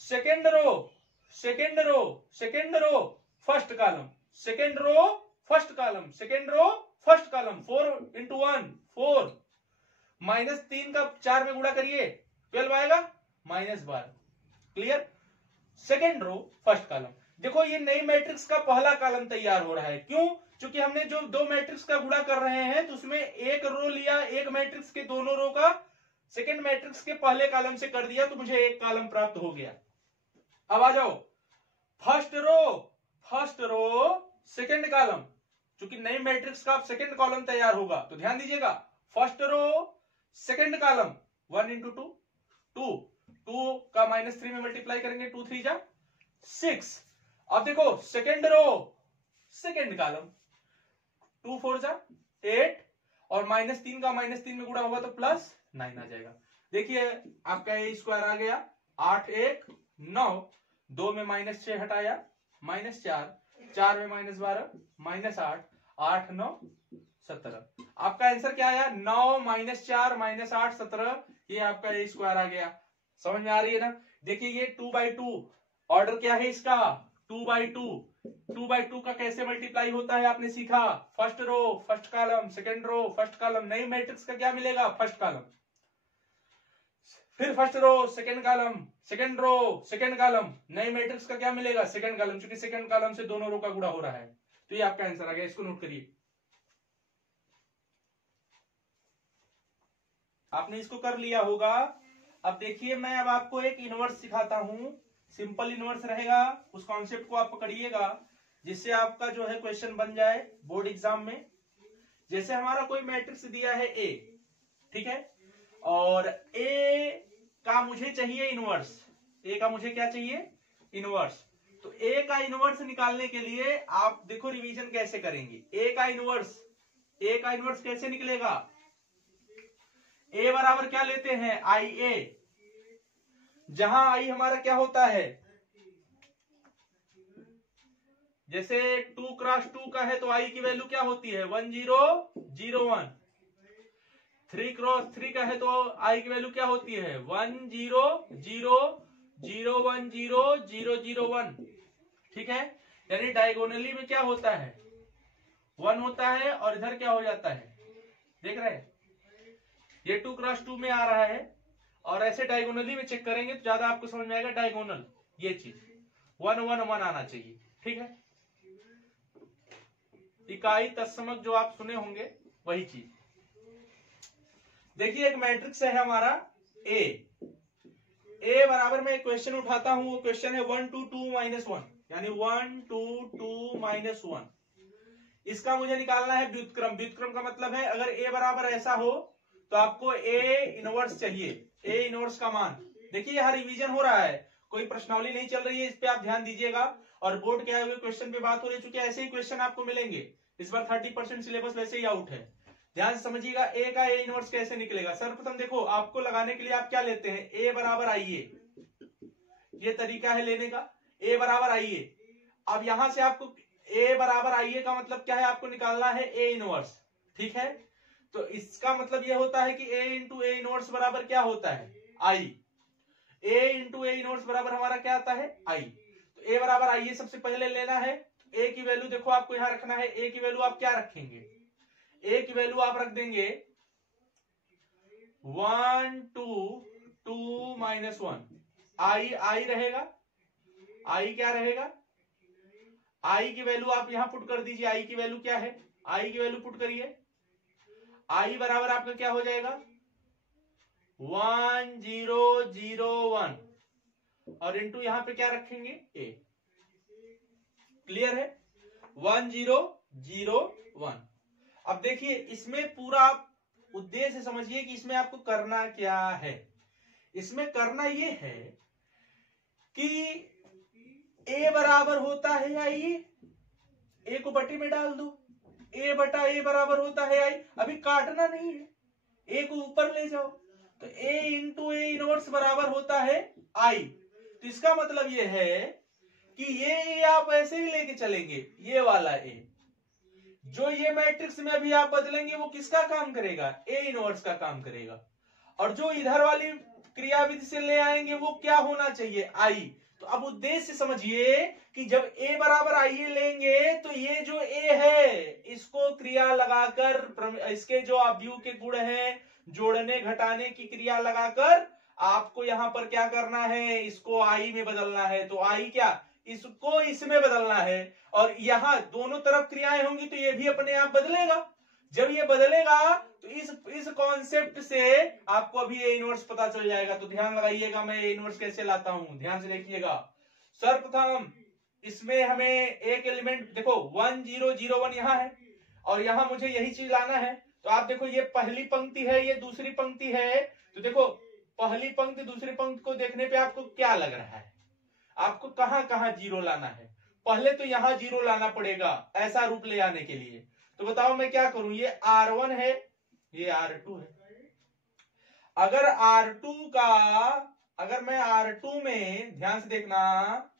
second row second row second row first column, second row first column, second row first column, 4 into 1 4, -3 का 4 में गुणा करिए 12 आएगा, -12। Clear? Second row first column. देखो ये नई मैट्रिक्स का पहला कॉलम तैयार हो रहा है, क्यों? क्योंकि हमने जो दो मैट्रिक्स का गुणा कर रहे हैं, तो उसमें एक रो लिया, एक मैट्रिक्स के दोनों रो का सेकेंड मैट्रिक्स के पहले कॉलम से कर दिया, तो मुझे एक कॉलम प्राप्त हो गया। अब आ जाओ, फर्स्ट रो सेकेंड कॉलम, क्योंकि नई मैट्रिक्स का सेकेंड कॉलम तैयार होगा, तो ध्यान दीजिएगा, first row second column 1 into 2 2 2 का -3 में मल्टीप्लाई करेंगे 2 3 जा 6। अब देखो सेकेंड रो सेकेंड कॉलम 2 4 जा 8 और -3 का -3 में गुणा होगा तो +9 आ जाएगा। देखिए आपका ए स्क्वायर आ गया 8 1 9, 2 में -6 हटाया -4, 4 में -12 -8, 8 9 17। आपका आंसर क्या आया 9 -4 -8 17। ये आपका ए स्क्वायर आ गया। समझ में आ रही है ना। देखिए ये 2/2 ऑर्डर क्या है इसका 2/2। 2/2 का कैसे मल्टीप्लाई होता है आपने सीखा। First row first column second row first column. नई मैट्रिक्स का क्या मिलेगा फर्स्ट कॉलम, फिर first row second column second row second column. नई मैट्रिक्स का क्या मिलेगा सेकेंड कॉलम, क्योंकि सेकेंड कॉलम से दोनों रो का गुणा हो रहा है। तो ये आपका आंसर आ गया, इसको नोट करिए। आपने इसको कर लिया होगा। अब देखिए मैं अब आपको एक इनवर्स सिखाता हूं, सिंपल इनवर्स रहेगा। उस कॉन्सेप्ट को आप पकड़िएगा जिससे आपका जो है क्वेश्चन बन जाए बोर्ड एग्जाम में। जैसे हमारा कोई मैट्रिक्स दिया है ए, ठीक है, और ए का मुझे चाहिए इनवर्स। ए का मुझे क्या चाहिए इनवर्स। तो ए का इनवर्स निकालने के लिए आप देखो रिवीजन कैसे करेंगे। ए का इनवर्स कैसे निकलेगा। ए बराबर क्या लेते हैं आई ए, जहां आई हमारा क्या होता है, जैसे 2 क्रॉस 2 का है तो आई की वैल्यू क्या होती है 1 0 0 1। 3 क्रॉस 3 का है तो आई की वैल्यू क्या होती है 1 0 0 0 1 0 0 0 1। ठीक है, यानी डायगोनली में क्या होता है 1 होता है और इधर क्या हो जाता है, देख रहे हैं ये 2 क्रॉस 2 में आ रहा है और ऐसे डायगोनली में चेक करेंगे तो ज्यादा आपको समझ में आएगा। डायगोनल ये चीज 1 1 1 आना चाहिए। ठीक है, इकाई तत्समक जो आप सुने होंगे वही चीज। देखिए एक मैट्रिक्स है हमारा ए बराबर में एक क्वेश्चन उठाता हूं। वो क्वेश्चन है 1 2 2 -1, यानी 1 2 2 -1। इसका मुझे निकालना है व्युत्क्रम। व्युत्क्रम का मतलब है अगर ए बराबर ऐसा हो तो आपको ए इनवर्स चाहिए। ए इनवर्स का मान देखिए यहाँ रिवीजन हो रहा है, कोई प्रश्नावली नहीं चल रही है, इस पे आप ध्यान दीजिएगा। और बोर्ड के आए हुए क्वेश्चन पे बात हो रही, चूंकि ऐसे ही क्वेश्चन आपको मिलेंगे इस बार 30% सिलेबस वैसे ही आउट है। ध्यान से समझिएगा ए का ए इनवर्स कैसे निकलेगा। सर्वप्रथम देखो आपको लगाने के लिए आप क्या लेते हैं ए बराबर आइए, ये तरीका है लेने का। ए बराबर आइए, अब यहां से आपको ए बराबर आइए का मतलब क्या है, आपको निकालना है ए इनवर्स। ठीक है, तो इसका मतलब यह होता है कि ए इंटू ए इनवर्स बराबर क्या होता है आई। ए इंटू ए इनवर्स बराबर हमारा क्या आता है आई। तो ए बराबर आइए सबसे पहले लेना है। ए की वैल्यू देखो आपको यहां रखना है। ए की वैल्यू आप क्या रखेंगे, ए की वैल्यू आप रख देंगे 1 2 2 -1। आई रहेगा, आई क्या रहेगा, आई की वैल्यू आप यहां पुट कर दीजिए। आई की वैल्यू क्या है, आई की वैल्यू पुट करिए। आई बराबर आपका क्या हो जाएगा 1 0 0 1 और इंटू यहां पे क्या रखेंगे ए। क्लियर है 1 0 0 1। अब देखिए इसमें पूरा उद्देश्य समझिए कि इसमें आपको करना क्या है। इसमें करना यह है कि ए बराबर होता है आई, ए को बटे में डाल दो। ए बटा ए बराबर होता है आई, अभी काटना नहीं है, ए को ऊपर ले जाओ। तो ए इंटू ए इनवर्स बराबर होता है आई। तो इसका मतलब ये है कि ये आप ऐसे ही लेके चलेंगे, ये वाला ए जो ये मैट्रिक्स में अभी आप बदलेंगे वो किसका काम करेगा ए इनवर्स का काम करेगा। और जो इधर वाली क्रियाविधि से ले आएंगे वो क्या होना चाहिए आई। तो अब उद्देश्य समझिए कि जब ए बराबर आइए लेंगे तो ये जो ए है इसको क्रिया लगाकर, इसके जो अवयव के गुण हैं जोड़ने घटाने की क्रिया लगाकर आपको यहां पर क्या करना है, इसको आई में बदलना है। तो आई क्या, इसको इसमें बदलना है। और यहां दोनों तरफ क्रियाएं होंगी तो ये भी अपने आप बदलेगा। जब ये बदलेगा तो इस कॉन्सेप्ट से आपको अभी ए इनवर्स पता चल जाएगा। तो ध्यान लगाइएगा मैं ए इनवर्स कैसे लाता हूं, ध्यान से देखिएगा। सर्वप्रथम इसमें हमें एक एलिमेंट देखो 1 0 0 1 यहां है और यहां मुझे यही चीज लाना है। तो आप देखो ये पहली पंक्ति है, ये दूसरी पंक्ति है, तो देखो पहली पंक्ति दूसरी पंक्ति को देखने पे आपको क्या लग रहा है, आपको कहां कहां जीरो लाना है? पहले तो यहां जीरो लाना पड़ेगा ऐसा रूप ले आने के लिए। तो बताओ मैं क्या करूं, ये R1 है, ये R2 है। अगर मैं R2 में, ध्यान से देखना,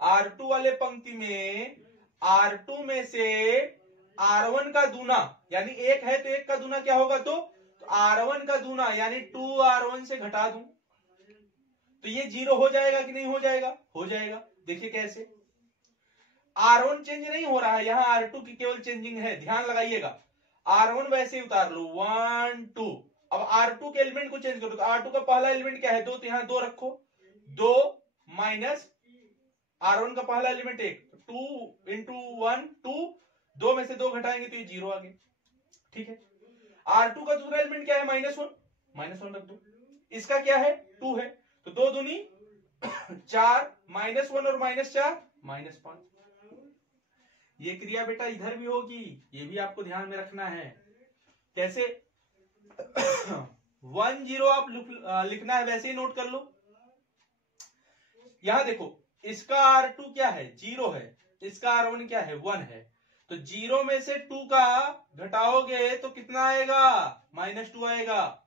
R2 वाले पंक्ति में R2 में से R1 का दूना, यानी एक है तो एक का दूना क्या होगा, तो R1 का दूना यानी 2R1 से घटा दूं तो ये जीरो हो जाएगा कि नहीं हो जाएगा? हो जाएगा। देखिए कैसे, R1 चेंज नहीं हो रहा है, यहां R2 की केवल चेंजिंग है, ध्यान लगाइएगा। R1 वैसे ही उतार लो, 1 2। अब R2 के एलिमेंट को चेंज करो, तो R2 का पहला एलिमेंट क्या है, 2, तो यहां 2 रखो, 2 माइनस R1 का पहला एलिमेंट 1, 2 इंटू 1 2, 2 में से 2 घटाएंगे तो ये जीरो आ गया। ठीक है, R2 का दूसरा एलिमेंट क्या है, -1 रख दो, इसका क्या है 2 है, तो 2 दूनी 4, -1 और -4 -5। ये क्रिया बेटा इधर भी होगी, ये भी आपको ध्यान में रखना है। कैसे 1 0 आप लिखना है, वैसे ही नोट कर लो। यहां देखो इसका R2 क्या है, 0 है, इसका R1 क्या है, 1 है, तो 0 में से 2 का घटाओगे तो कितना आएगा, -2 आएगा।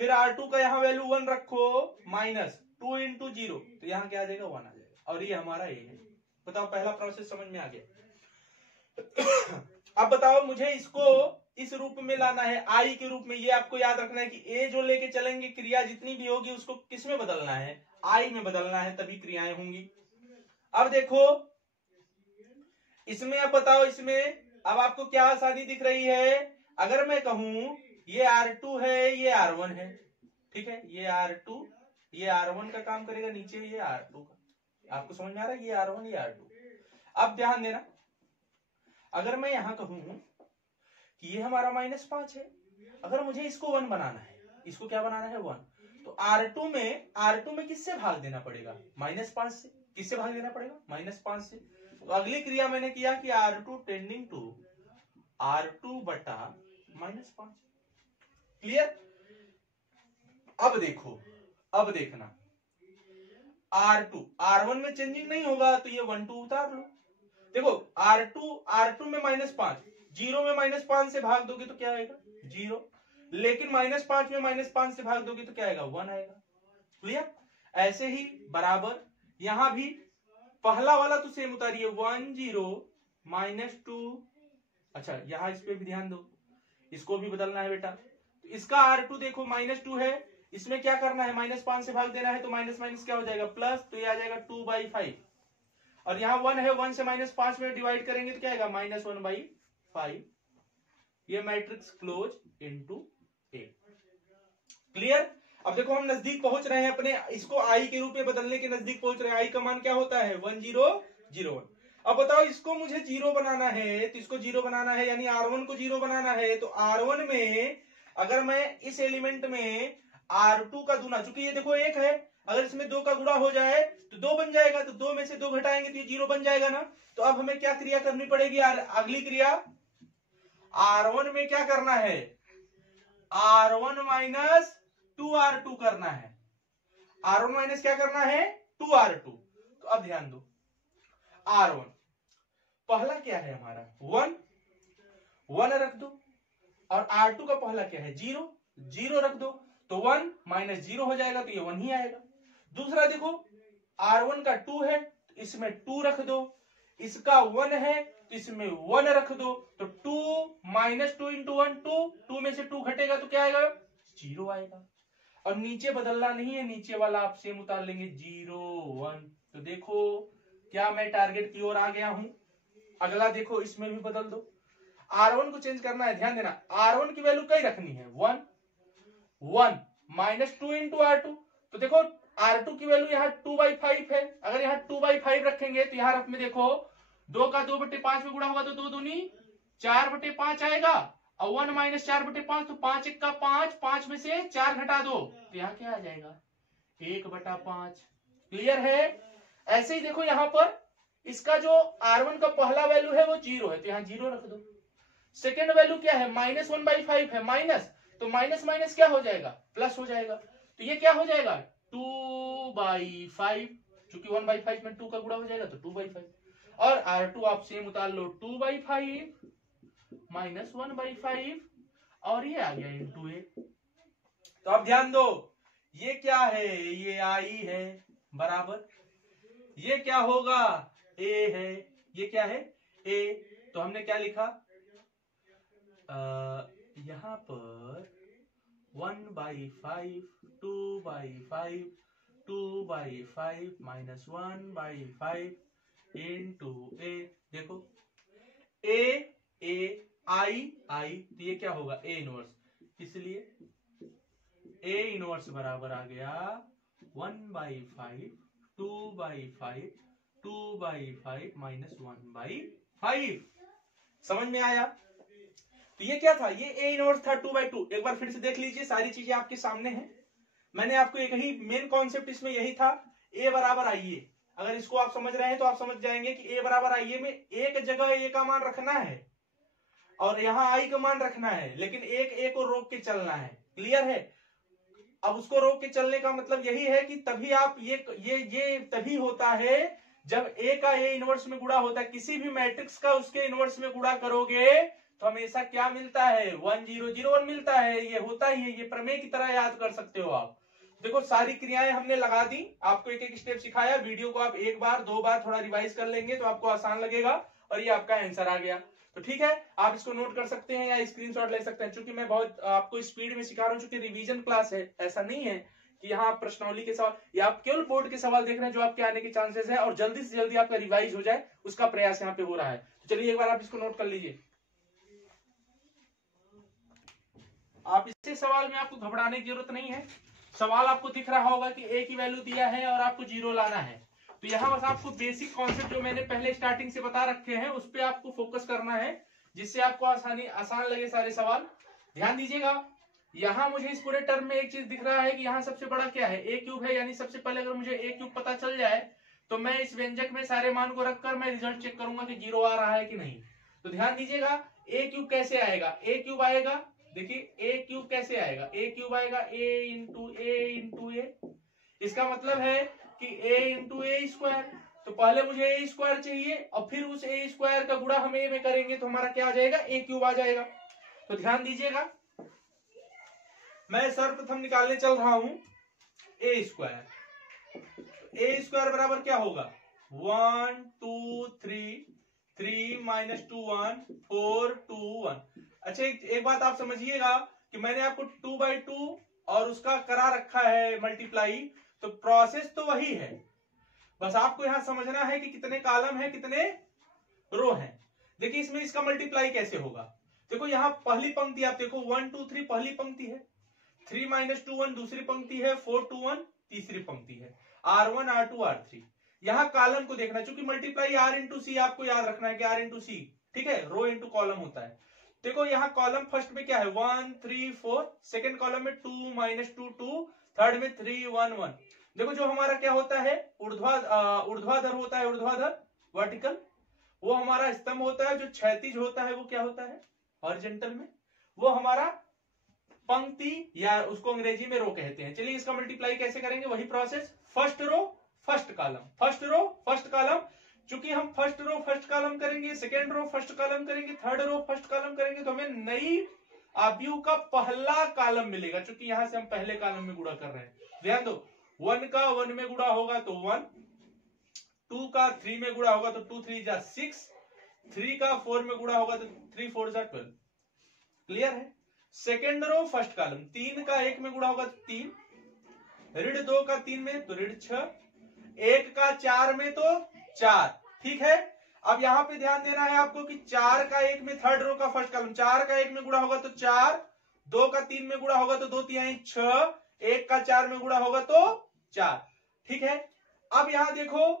फिर R2 का यहां वैल्यू 1 रखो, -2 इंटू 0, तो यहां क्या आ जाएगा, 1 आ जाएगा, और ये हमारा ये है। बताओ पहला प्रोसेस समझ में आ गया। अब बताओ मुझे इसको इस रूप में लाना है, आई के रूप में। ये आपको याद रखना है कि ए जो लेके चलेंगे क्रिया जितनी भी होगी उसको किस में बदलना है, आई में बदलना है, तभी क्रियाएं होंगी। अब देखो इसमें, अब बताओ इसमें अब आपको क्या आसानी दिख रही है। अगर मैं कहूं ये R2 है, ये R1 है, ठीक है, ये R2 ये R1 का काम करेगा, नीचे ये R2 का। आपको समझ में आ रहा है, ये R1 ये R2। अब ध्यान देना, अगर मैं यहां कहूं कि ये हमारा -5 है, अगर मुझे इसको 1 बनाना है, इसको क्या बनाना है 1, तो R2 में किससे भाग देना पड़ेगा, -5 से। किससे भाग देना पड़ेगा, -5 से। तो अगली क्रिया मैंने किया कि R2 टेंडिंग टू R2 बटा -5। क्लियर। अब देखो, अब देखना, R1 में चेंजिंग नहीं होगा तो ये 1 2 उतार लो। देखो R2 में -5, 0 में -5 से भाग दोगे तो क्या आएगा, 0, लेकिन -5 में -5 से भाग दोगे तो क्या आएगा, 1 आएगा। क्लियर। ऐसे ही बराबर यहां भी पहला वाला तो सेम उतारिए, 1 0 -2। अच्छा यहां इस पे भी ध्यान दो, इसको भी बदलना है बेटा। तो इसका R2 देखो -2 है, इसमें क्या करना है, -5 से भाग देना है, तो माइनस माइनस क्या हो जाएगा, प्लस, तो ये आ जाएगा 2/5। और यहाँ 1 है, 1 से -5 में डिवाइड करेंगे तो क्या आएगा, -1/5। ये मैट्रिक्स क्लोज इनटू ए। क्लियर। अब देखो हम नजदीक पहुंच रहे हैं अपने, इसको आई के रूप में बदलने के नजदीक पहुंच रहे हैं। आई का मान क्या होता है, 1 0 0 1। अब बताओ इसको मुझे 0 बनाना है, तो इसको 0 बनाना है, यानी R1 को 0 बनाना है। तो R1 में अगर मैं इस एलिमेंट में R2 का दूना, चूंकि ये देखो 1 है, अगर इसमें 2 का गुणा हो जाए तो 2 बन जाएगा, तो 2 में से 2 घटाएंगे तो ये 0 बन जाएगा ना। तो अब हमें क्या क्रिया करनी पड़ेगी, अगली क्रिया R1 में क्या करना है, R1 माइनस 2R2 करना है। R1 माइनस क्या करना है, 2R2। तो अब ध्यान दो, R1 पहला क्या है हमारा, 1 रख दो, और R2 का पहला क्या है, 0 रख दो, तो 1 माइनस 0 हो जाएगा, तो ये 1 ही आएगा। दूसरा देखो R1 का 2 है, तो इसमें 2 रख दो, इसका 1 है तो इसमें 1 रख दो, तो 2 माइनस 2 इंटू 1 2 में से 2 घटेगा तो क्या आएगा, 0 आएगा। और नीचे बदलना नहीं है, नीचे वाला आप सेम उतार लेंगे, 0 1। तो देखो क्या मैं टारगेट की ओर आ गया हूं। अगला देखो इसमें भी बदल दो, R1 को चेंज करना है। ध्यान देना, R1 की वैल्यू कई रखनी है, 1 माइनस 2 इंटू R2। तो देखो R2 की वैल्यू यहाँ 2/5 है, अगर यहाँ 2/5 रखेंगे तो यहाँ रफ में देखो 2 का 2/5 में गुणा होगा तो 2 दूनी 4/5 आएगा, और 1 माइनस 4/5 तो 5 1 का 5, 5 में से 4 घटा दो तो यहाँ क्या आ जाएगा, 1/5। क्लियर है। ऐसे ही देखो यहाँ पर इसका जो R1 का पहला वैल्यू है वो 0 है, तो यहाँ 0 रख दो। सेकेंड वैल्यू क्या है, -1/5 है, माइनस, तो माइनस माइनस क्या हो जाएगा, प्लस हो जाएगा। तो ये क्या हो जाएगा 2/5, क्योंकि 1/5 में 2 का गुणा हो जाएगा तो 2/5, और R2 आप सेम उतार लो 2/5 माइनस 1/5, और ये आ गया इंटू ए। तो अब ध्यान दो, ये क्या है, ये I है, बराबर ये क्या होगा, A है, ये क्या है A। तो हमने क्या लिखा, यहां पर 1/5, 2/5, 2/5 माइनस 1/5 इंटू A। देखो A I, तो ये क्या होगा A इनवर्स, इसलिए A इनवर्स बराबर आ गया 1/5, 2/5, 2/5 माइनस 1/5। समझ में आया। तो ये क्या था, ये A इनवर्स था 2/2। एक बार फिर से देख लीजिए, सारी चीजें आपके सामने हैं। मैंने आपको एक ही मेन कॉन्सेप्ट इसमें यही था, A बराबर I। अगर इसको आप समझ रहे हैं तो आप समझ जाएंगे कि A बराबर I में एक जगह A का मान रखना है और यहाँ I का मान रखना है, लेकिन एक A को रोक के चलना है। क्लियर है। अब उसको रोक के चलने का मतलब यही है कि तभी आप ये तभी होता है जब A का A इनवर्स में गुणा होता है। किसी भी मैट्रिक्स का उसके इनवर्स में गुणा करोगे तो हमेशा क्या मिलता है, 1 0 0 1 मिलता है। ये होता ही है, ये प्रमेय की तरह याद कर सकते हो आप। देखो सारी क्रियाएं हमने लगा दी, आपको एक एक स्टेप सिखाया। वीडियो को आप एक बार दो बार थोड़ा रिवाइज कर लेंगे तो आपको आसान लगेगा, और ये आपका आंसर आ गया। तो ठीक है, आप इसको नोट कर सकते हैं या स्क्रीनशॉट ले सकते हैं। चूंकि मैं बहुत आपको स्पीड में सिखा रहा हूँ, चूंकि रिवीजन क्लास है, ऐसा नहीं है कि यहाँ आप प्रश्नावली के सवाल या आप केवल बोर्ड के सवाल देख रहे हैं जो आपके आने के चांसेस है, और जल्दी से जल्दी आपका रिवाइज हो जाए उसका प्रयास यहाँ पे हो रहा है। तो चलिए एक बार आप इसको नोट कर लीजिए। आप इससे सवाल में आपको घबराने की जरूरत नहीं है। सवाल आपको दिख रहा होगा कि A की वैल्यू दिया है और आपको 0 लाना है। तो यहाँ बस आपको बेसिक कॉन्सेप्ट जो मैंने पहले स्टार्टिंग से बता रखे हैं उस पर आपको फोकस करना है, जिससे आपको आसान लगे सारे सवाल। ध्यान दीजिएगा, यहाँ मुझे इस पूरे टर्म में एक चीज दिख रहा है कि यहाँ सबसे बड़ा क्या है, A³ है। यानी सबसे पहले अगर मुझे A³ पता चल जाए तो मैं इस व्यंजक में सारे मान को रखकर मैं रिजल्ट चेक करूंगा कि 0 आ रहा है कि नहीं। तो ध्यान दीजिएगा, A³ कैसे आएगा, A³ आएगा, देखिए A³ कैसे आएगा, A³ आएगा A इंटू A। इसका मतलब है कि A इंटू A²। तो पहले मुझे A² चाहिए और फिर उस A² का गुणा हम A में करेंगे तो हमारा क्या आ जाएगा, A³ आ जाएगा। तो ध्यान दीजिएगा, मैं सर्वप्रथम निकालने चल रहा हूं A²। A² बराबर क्या होगा, 1 2 3, 3 - 2 1, 4 2 1। अच्छा एक बात आप समझिएगा कि मैंने आपको 2/2 और उसका करा रखा है मल्टीप्लाई, तो प्रोसेस तो वही है, बस आपको यहां समझना है कि कितने कॉलम है कितने रो हैं। देखिए इसमें इसका मल्टीप्लाई कैसे होगा। देखो यहां पहली पंक्ति आप देखो 1 2 3 पहली पंक्ति है, 3 - 2 1 दूसरी पंक्ति है, 4 2 1 तीसरी पंक्ति है, R1 R2 R3। यहां कॉलम को देखना, चूंकि मल्टीप्लाई R इंटू सी आपको याद रखना है कि R इंटू सी, ठीक है, रो इंटू कॉलम होता है। देखो यहाँ कॉलम फर्स्ट में क्या है 1 3 4, सेकेंड कॉलम में 2 - 2 2, थर्ड में 3 1 1। देखो जो हमारा क्या होता है ऊर्ध्वाधर होता है, ऊर्ध्वाधर वर्टिकल, वो हमारा स्तंभ होता है। जो क्षैतिज होता है वो क्या होता है, हॉरिजॉन्टल में, वो हमारा पंक्ति या उसको अंग्रेजी में रो कहते हैं। चलिए इसका मल्टीप्लाई कैसे करेंगे, वही process, first row first column, first row first column. चूंकि हम फर्स्ट रो फर्स्ट कॉलम करेंगे, सेकेंड रो फर्स्ट कॉलम करेंगे, थर्ड रो फर्स्ट कॉलम करेंगे, तो हमें नई आव्यूह का पहला कॉलम मिलेगा, चूंकि यहां से हम पहले कॉलम में गुणा कर रहे हैं। ध्यान दो, 1 का 1 में गुणा होगा तो 1, 2 का 3 में गुणा होगा तो 2 3 जा 6, 3 का 4 में गुणा होगा तो 3 4 जा 12। क्लियर है। सेकेंड रो फर्स्ट कॉलम, 3 का 1 में गुणा होगा तो 3, ऋण 2 का 3 में तो ऋण 6, 1 का 4 में तो 4। ठीक है। अब यहां पे ध्यान देना है आपको कि 4 का 1 में थर्ड रो का फर्स्ट कॉलम, 4 का 1 में गुणा होगा तो 4, 2 का 3 में गुणा होगा तो 2 3 6, 1 का 4 में गुणा होगा तो 4। ठीक है। अब यहां देखो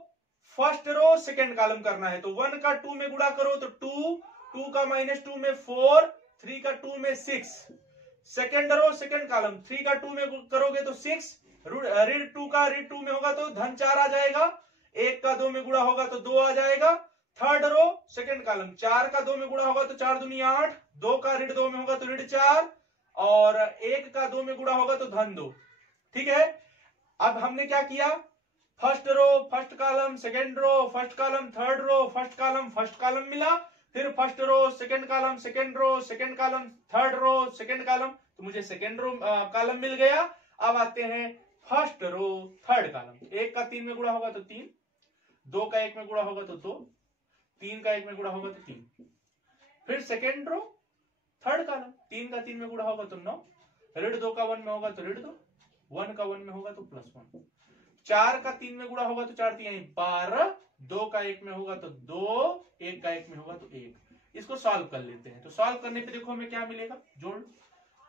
फर्स्ट रो सेकेंड कॉलम करना है, तो 1 का 2 में गुणा करो तो 2, 2 का -2 में 4, 3 का 2 में 6, सेकेंड रो सेकेंड कॉलम, 3 का 2 में करोगे तो 6, ऋण 2 का ऋण 2 में होगा तो धन 4 आ जाएगा, 1 का 2 में गुणा होगा तो 2 आ जाएगा, थर्ड रो सेकंड कॉलम, 4 का 2 में गुणा होगा तो 4 दूनी 8, 2 का ऋण 2 में होगा तो ऋण 4, और 1 का 2 में गुणा होगा तो धन 2। ठीक है, अब हमने क्या किया, first row first column, second row first column, third row first column मिला, फिर first row second column, second row second column, third row second column, तो मुझे सेकंड रो कॉलम मिल गया। अब आते हैं फर्स्ट रो थर्ड कॉलम, 1 का 3 में गुणा होगा तो 3, 2 का 1 में गुणा होगा तो 2, 3 का 1 में गुणा होगा तो 3, फिर सेकंड रो थर्ड कॉलम, 3 का 3 में गुणा होगा तो 9, ऋण 2 का 1 में होगा तो ऋण 2, 1 का 1 में होगा तो +1, 4 का 3 में गुणा होगा तो 4 3 12, 2 का 1 में होगा तो 2, 1 का 1 में होगा तो 1। इसको सॉल्व कर लेते हैं। तो सॉल्व करने पे देखो हमें क्या मिलेगा, जोड़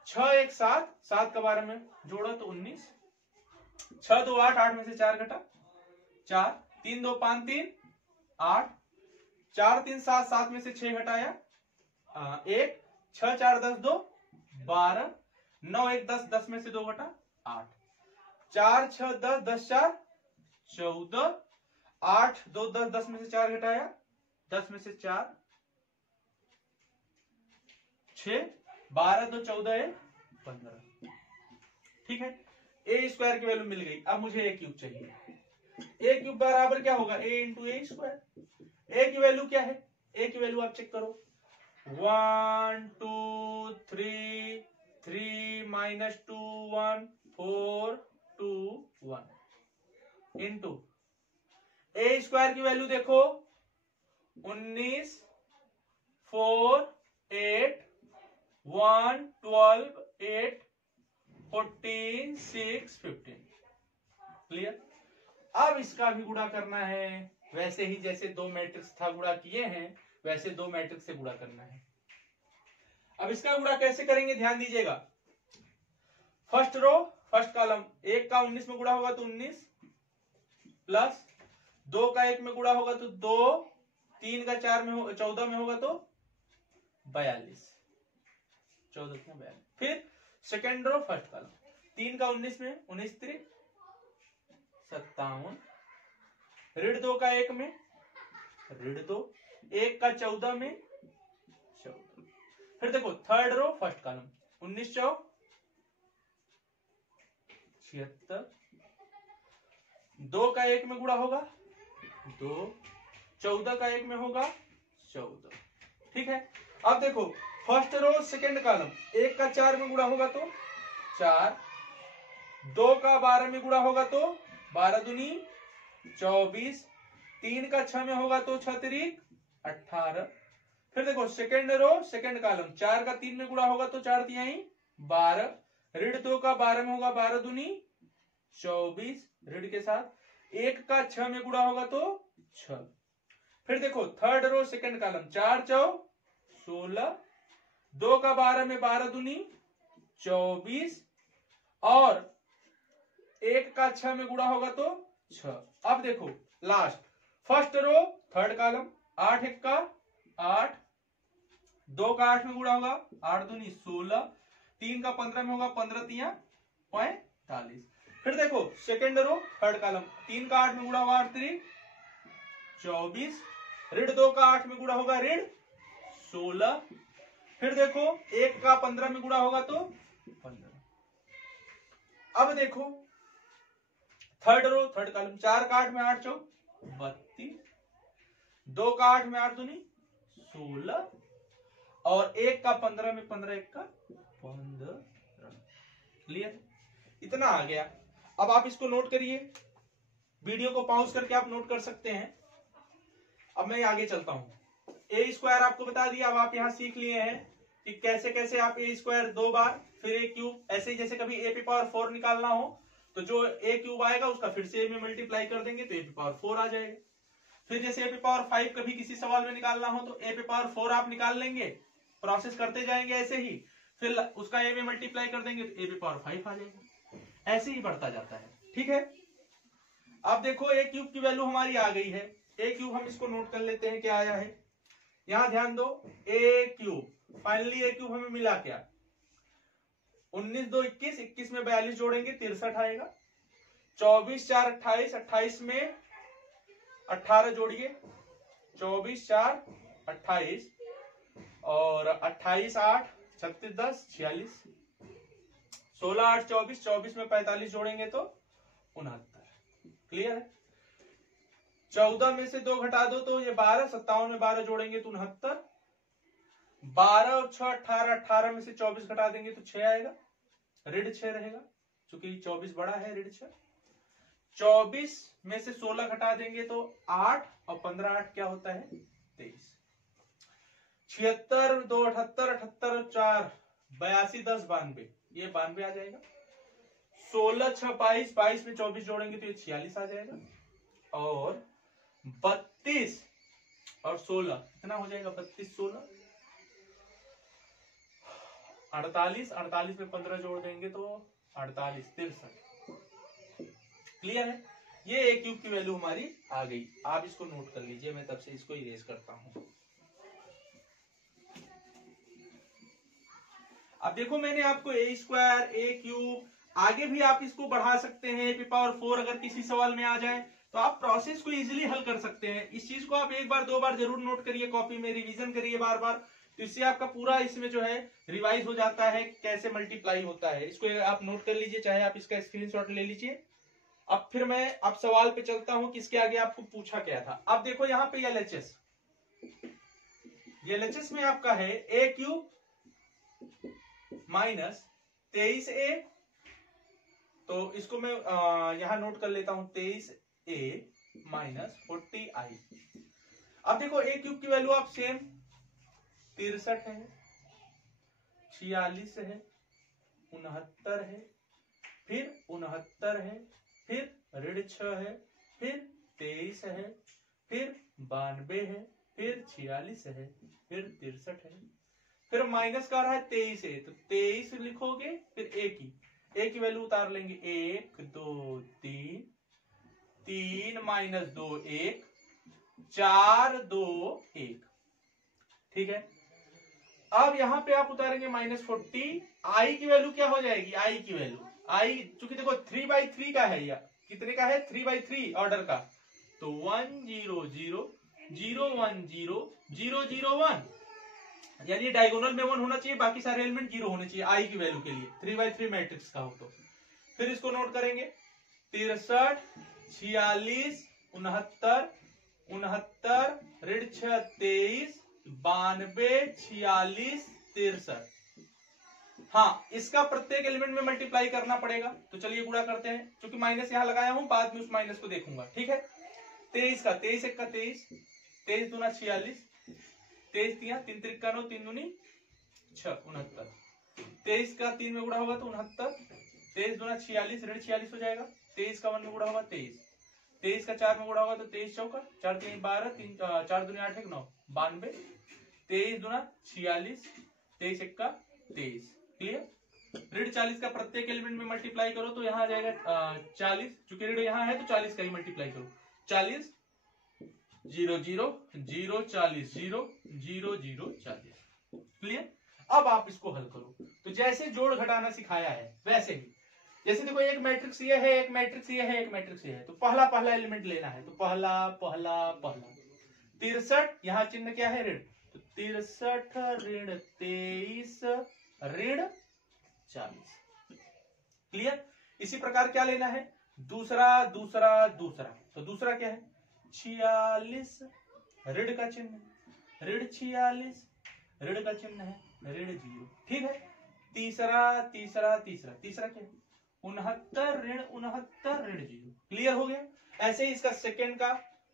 6 1 7, 7 का 12 में जोड़ा तो 19, 6 2 8, 8 में से 4 घटा 4, 3 2 5 3 8, 4 3 7, 7 में से 6 घटाया 1, 6 4 10 2 12, 9 1 10, 10 में से 2 घटा 8, 4 6 10, 10 4 14, 8 2 10, 10 में से 4 घटाया 10 में से 4 6, 12 2 14 1 15। ठीक है, ए स्क्वायर की वैल्यू मिल गई। अब मुझे ए क्यूब चाहिए। ए क्यूब बराबर क्या होगा, ए इंटू ए स्क्वायर। ए की वैल्यू क्या है, ए की वैल्यू आप चेक करो, 1 2 3 3 -2 1 4 2 1 इंटू ए स्क्वायर की वैल्यू देखो 19 4 8 1 12 8 14 6 15। क्लियर। अब इसका भी गुणा करना है, वैसे ही जैसे 2 मैट्रिक्स था गुणा किए हैं वैसे 2 मैट्रिक्स से गुणा करना है। अब इसका गुणा कैसे करेंगे ध्यान दीजिएगा। फर्स्ट रो फर्स्ट कॉलम, 1 का 19 में गुणा होगा तो 19 प्लस 2 का 1 में गुणा होगा तो 2, 3 का 4 में 14 में होगा तो 42, 14 में 42। फिर सेकेंड रो फर्स्ट कॉलम, 3 का 19 में 19 3 57, ऋण 2 का 1 में ऋण 2, 1 का 14 में 14। फिर देखो थर्ड रो फर्स्ट कॉलम, 19 4 76, 2 का 1 में गुणा होगा 2, 14 का 1 में होगा 14। ठीक है, अब देखो फर्स्ट रो सेकंड कॉलम, 1 का 4 में गुणा होगा तो 4, 2 का 12 में गुणा होगा तो 12 दूनी 24, 3 का 6 में होगा तो 6 3 18। फिर देखो सेकंड रो सेकंड कॉलम, 4 का 3 में गुणा होगा तो 4 3 12, ऋण 2 का 12 में होगा 12 दूनी 24 ऋण के साथ, 1 का 6 में गुणा होगा तो 6। फिर देखो थर्ड रो सेकंड कॉलम, 4 4 16, 2 का 12 में 12 दूनी 24 और 1 का 6 में गुणा होगा तो 6। अब देखो last first row third column, 8 1 का 8, 2 का 8 में गुणा होगा 8 दूनी 16, 3 का 15 में होगा 15 3 45। फिर देखो सेकेंड रो थर्ड कॉलम, 3 का 8 में गुणा होगा 8 3 24, ऋण 2 का 8 में गुणा होगा ऋण 16। फिर देखो 1 का 15 में गुणा होगा तो 15। अब देखो थर्ड रो थर्ड कॉलम, 4 का 8 में 8 4 32, 2 का 8 में 8 दूनी 16 और 1 का 15 में 15 1 का 15। क्लियर, इतना आ गया। अब आप इसको नोट करिए, वीडियो को पॉज करके आप नोट कर सकते हैं। अब मैं आगे चलता हूं। ए स्क्वायर आपको बता दिया, अब आप यहां सीख लिए हैं कि कैसे कैसे आप ए स्क्वायर 2 बार फिर ए क्यूब, ऐसे ही जैसे कभी ए पावर 4 निकालना हो तो जो ए क्यूब आएगा उसका फिर से ए में मल्टीप्लाई कर देंगे तो ए पावर 4 आ जाएगा। फिर जैसे ए पावर 5 कभी किसी सवाल में निकालना हो तो ए पावर 4 आप निकाल लेंगे, प्रोसेस करते जाएंगे ऐसे ही, फिर उसका ए में मल्टीप्लाई कर देंगे तो ए पावर 5 आ जाएगा। ऐसे ही बढ़ता जाता है। ठीक है, अब देखो ए क्यूब की वैल्यू हमारी आ गई है। ए क्यूब हम इसको नोट कर लेते हैं क्या आया है। यहां ध्यान दो, ए क्यूब फाइनली ए क्यूब हमें मिला क्या, 19 2 21, 21 में 42 जोड़ेंगे 63 आएगा, 24 4 28, 28 में 18 जोड़िए 24 4 28 और 28 8 36 10 46, 16 8 24, 24 में 45 जोड़ेंगे तो 69। क्लियर है। 14 में से 2 घटा दो तो ये 12, 57 में 12 जोड़ेंगे तो 69, 12 और 6 18, 18 में से 24 घटा देंगे तो 6 आएगा, ऋण 6 रहेगा क्योंकि 24 बड़ा है, ऋण 6। 24 में से 16 घटा देंगे तो 8 और 15 8 क्या होता है 23। 76 2 78, 78 और 4 82 10 92, ये 92 आ जाएगा। 16 6 22, 22 में 24 जोड़ेंगे तो ये 46 आ जाएगा। और 32 और 16 कितना हो जाएगा 32 16 48, 48 में 15 जोड़ देंगे तो 48 63। क्लियर है। ये ए क्यूब की वैल्यू हमारी आ गई। आप इसको नोट कर लीजिए, मैं तब से इसको इरेज करता हूं। अब देखो मैंने आपको ए स्क्वायर ए क्यूब, आगे भी आप इसको बढ़ा सकते हैं पी पावर 4 अगर किसी सवाल में आ जाए तो आप प्रोसेस को इजीली हल कर सकते हैं। इस चीज को आप एक बार दो बार जरूर नोट करिए, कॉपी में रिवीजन करिए बार बार, तो इससे आपका पूरा इसमें जो है रिवाइज हो जाता है कैसे मल्टीप्लाई होता है। इसको आप नोट कर लीजिए, चाहे आप इसका स्क्रीनशॉट ले लीजिए। अब फिर मैं अब सवाल पे चलता हूं कि इसके आगे आपको पूछा क्या था। अब देखो यहाँ पे एलएचएस, एलएचएस में आपका है ए क्यूब माइनस 23a, तो इसको मैं यहां नोट कर लेता हूं 23a माइनस 40i। अब देखो ए क्यूब की वैल्यू आप सेम 63 है, 46 है, 69 है, फिर 69 है, फिर ऋण 6 है, फिर 23 है, फिर 92 है, फिर 46 है, फिर 63 है, फिर माइनस का रहा है 23 है तो 23 लिखोगे, फिर ए की वैल्यू उतार लेंगे 1 2 3, 3 माइनस 2 1, 4 2 1। ठीक है। अब यहां पे आप उतारेंगे -40, आई की वैल्यू क्या हो जाएगी, आई की वैल्यू, आई चूंकि देखो 3/3 का है, या कितने का है 3/3 ऑर्डर का, तो 1 0 0 0 1 0 0 0 1, यानी डायगोनल में 1 होना चाहिए, बाकी सारे एलिमेंट 0 होने चाहिए आई की वैल्यू के लिए, 3/3 मैट्रिक्स का हो तो। फिर इसको नोट करेंगे 63 46 69 69 ऋण 6 23 92 46 63। हाँ, इसका प्रत्येक एलिमेंट में मल्टीप्लाई करना पड़ेगा, तो चलिए गुणा करते हैं, क्योंकि माइनस यहां लगाया हूं, बाद में उस माइनस को देखूंगा। ठीक है। 23 का 23 1 का 23, 23 दूना 46, 23 3 3 3 का 9, 3 दूनी 6 69, 23 का 3 में गुणा होगा तो 69, 23 दूना 46 ऋण 46 हो जाएगा, 23 का 1 में गुणा होगा 23, 23 का 4 में गुणा होगा तो 23 चौका 4 3 12, 3 4 दूनी 8 1 9 92, 23 दूना 46, 23 1 का 23। क्लियर। ऋण 40 का प्रत्येक एलिमेंट में मल्टीप्लाई करो तो यहाँ आ जाएगा 40, चूंकि ऋण यहाँ है तो 40 का ही मल्टीप्लाई करो, 40 0 0 0 40 0 0 0 40। क्लियर। अब आप इसको हल करो, तो जैसे जोड़ घटाना सिखाया है वैसे ही, जैसे देखो एक मैट्रिक्स ये है, एक मैट्रिक्स ये है, एक मैट्रिक्स ये है, तो पहला पहला एलिमेंट लेना है, तो पहला पहला पहला 63, यहाँ चिन्ह क्या है ऋण, तो 63 ऋण 23 ऋण 40। क्लियर। इसी प्रकार क्या लेना है, दूसरा दूसरा दूसरा, तो दूसरा क्या है 46 ऋण का चिन्ह, ऋण 46 ऋण का चिन्ह है, ऋण 0। ठीक है। तीसरा तीसरा तीसरा तीसरा क्या है 69 ऋण 69 ऋण 0। क्लियर हो गया। ऐसे ही इसका सेकंड का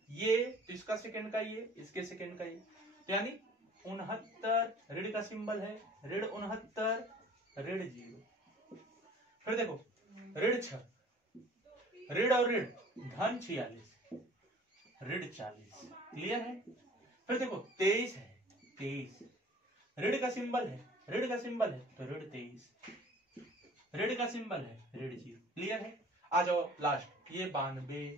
ये, तो इसका सेकंड का ये, इसके सेकंड का ये, यानी 69 ऋण का सिंबल है, ऋण 69 ऋण 0। फिर देखो ऋण 6 ऋण और ऋण धन 46 ऋण 40। क्लियर है। फिर देखो 23 है, 23 ऋण का सिंबल है, ऋण का सिंबल है तो ऋण 23, ऋण का सिंबल है ऋण 0। क्लियर है। आ जाओ लास्ट, ये 92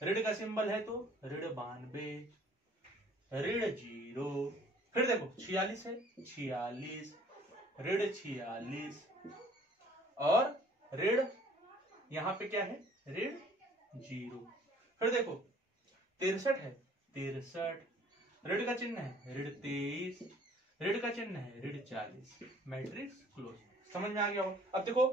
ऋण का सिंबल है तो ऋण 92 ऋण 0। फिर देखो 46 है, 46 ऋण 46 और ऋण यहां पे क्या है ऋण 0। फिर देखो 63 है, 63, ऋण का चिन्ह है ऋण 23, ऋण का चिन्ह है ऋण 40, मैट्रिक्स क्लोज। समझ में आ गया हो? अब देखो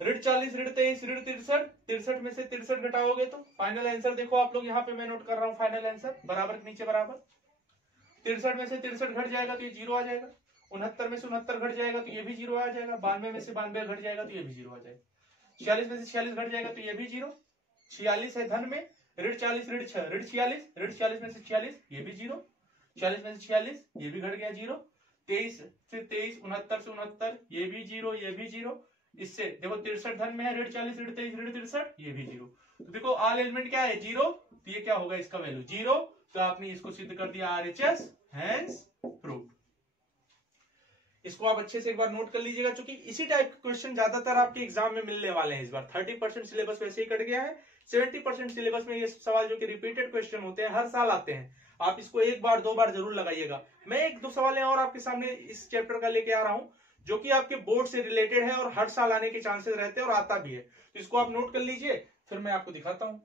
ऋण 40, ऋण 23, ऋण 63, 63 में से 63 घटाओगे तो फाइनल आंसर देखो आप लोग, यहाँ पे मैं नोट कर रहा हूँ फाइनल आंसर, बराबर के नीचे बराबर। 63 में से 63 घट जाएगा तो ये 0 आ जाएगा, 69 में से 69 घट जाएगा तो ये भी 0 आ जाएगा, 92 में से 92 घट जाएगा तो ये भी 0 आ जाएगा, 46 में से 46 घट जाएगा तो ये भी 0, 46 है धन में, ऋण 40 ऋण 6 ऋण 46, ऋण 40 में से 46 ये भी 0, 40 में से 46 ये भी घट गया 0, 23 से 23, 69 से 69 ये भी 0, ये भी 0, इससे देखो 63 धन में है, ऋण 40 ऋण 23 ऋण 63 ये भी 0। तो देखो ऑल एलिमेंट क्या है 0, तो ये क्या होगा इसका वैल्यू 0, तो आपने इसको सिद्ध कर दिया RHS, हैंस प्रूव्ड। इसको आप अच्छे से एक बार नोट कर लीजिएगा, क्योंकि इसी टाइप के क्वेश्चन ज्यादातर आपके एग्जाम में मिलने वाले हैं इस बार। 30% सिलेबस वैसे ही कट गया है, 70% सिलेबस में ये सवाल जो कि रिपीटेड क्वेश्चन होते हैं हर साल आते हैं, आप इसको एक बार दो बार जरूर लगाइएगा। मैं एक दो सवाल और आपके सामने इस चैप्टर का लेके आ रहा हूं जो कि आपके बोर्ड से रिलेटेड है और हर साल आने के चांसेस रहते हैं और आता भी है, तो इसको आप नोट कर लीजिए, फिर मैं आपको दिखाता हूं।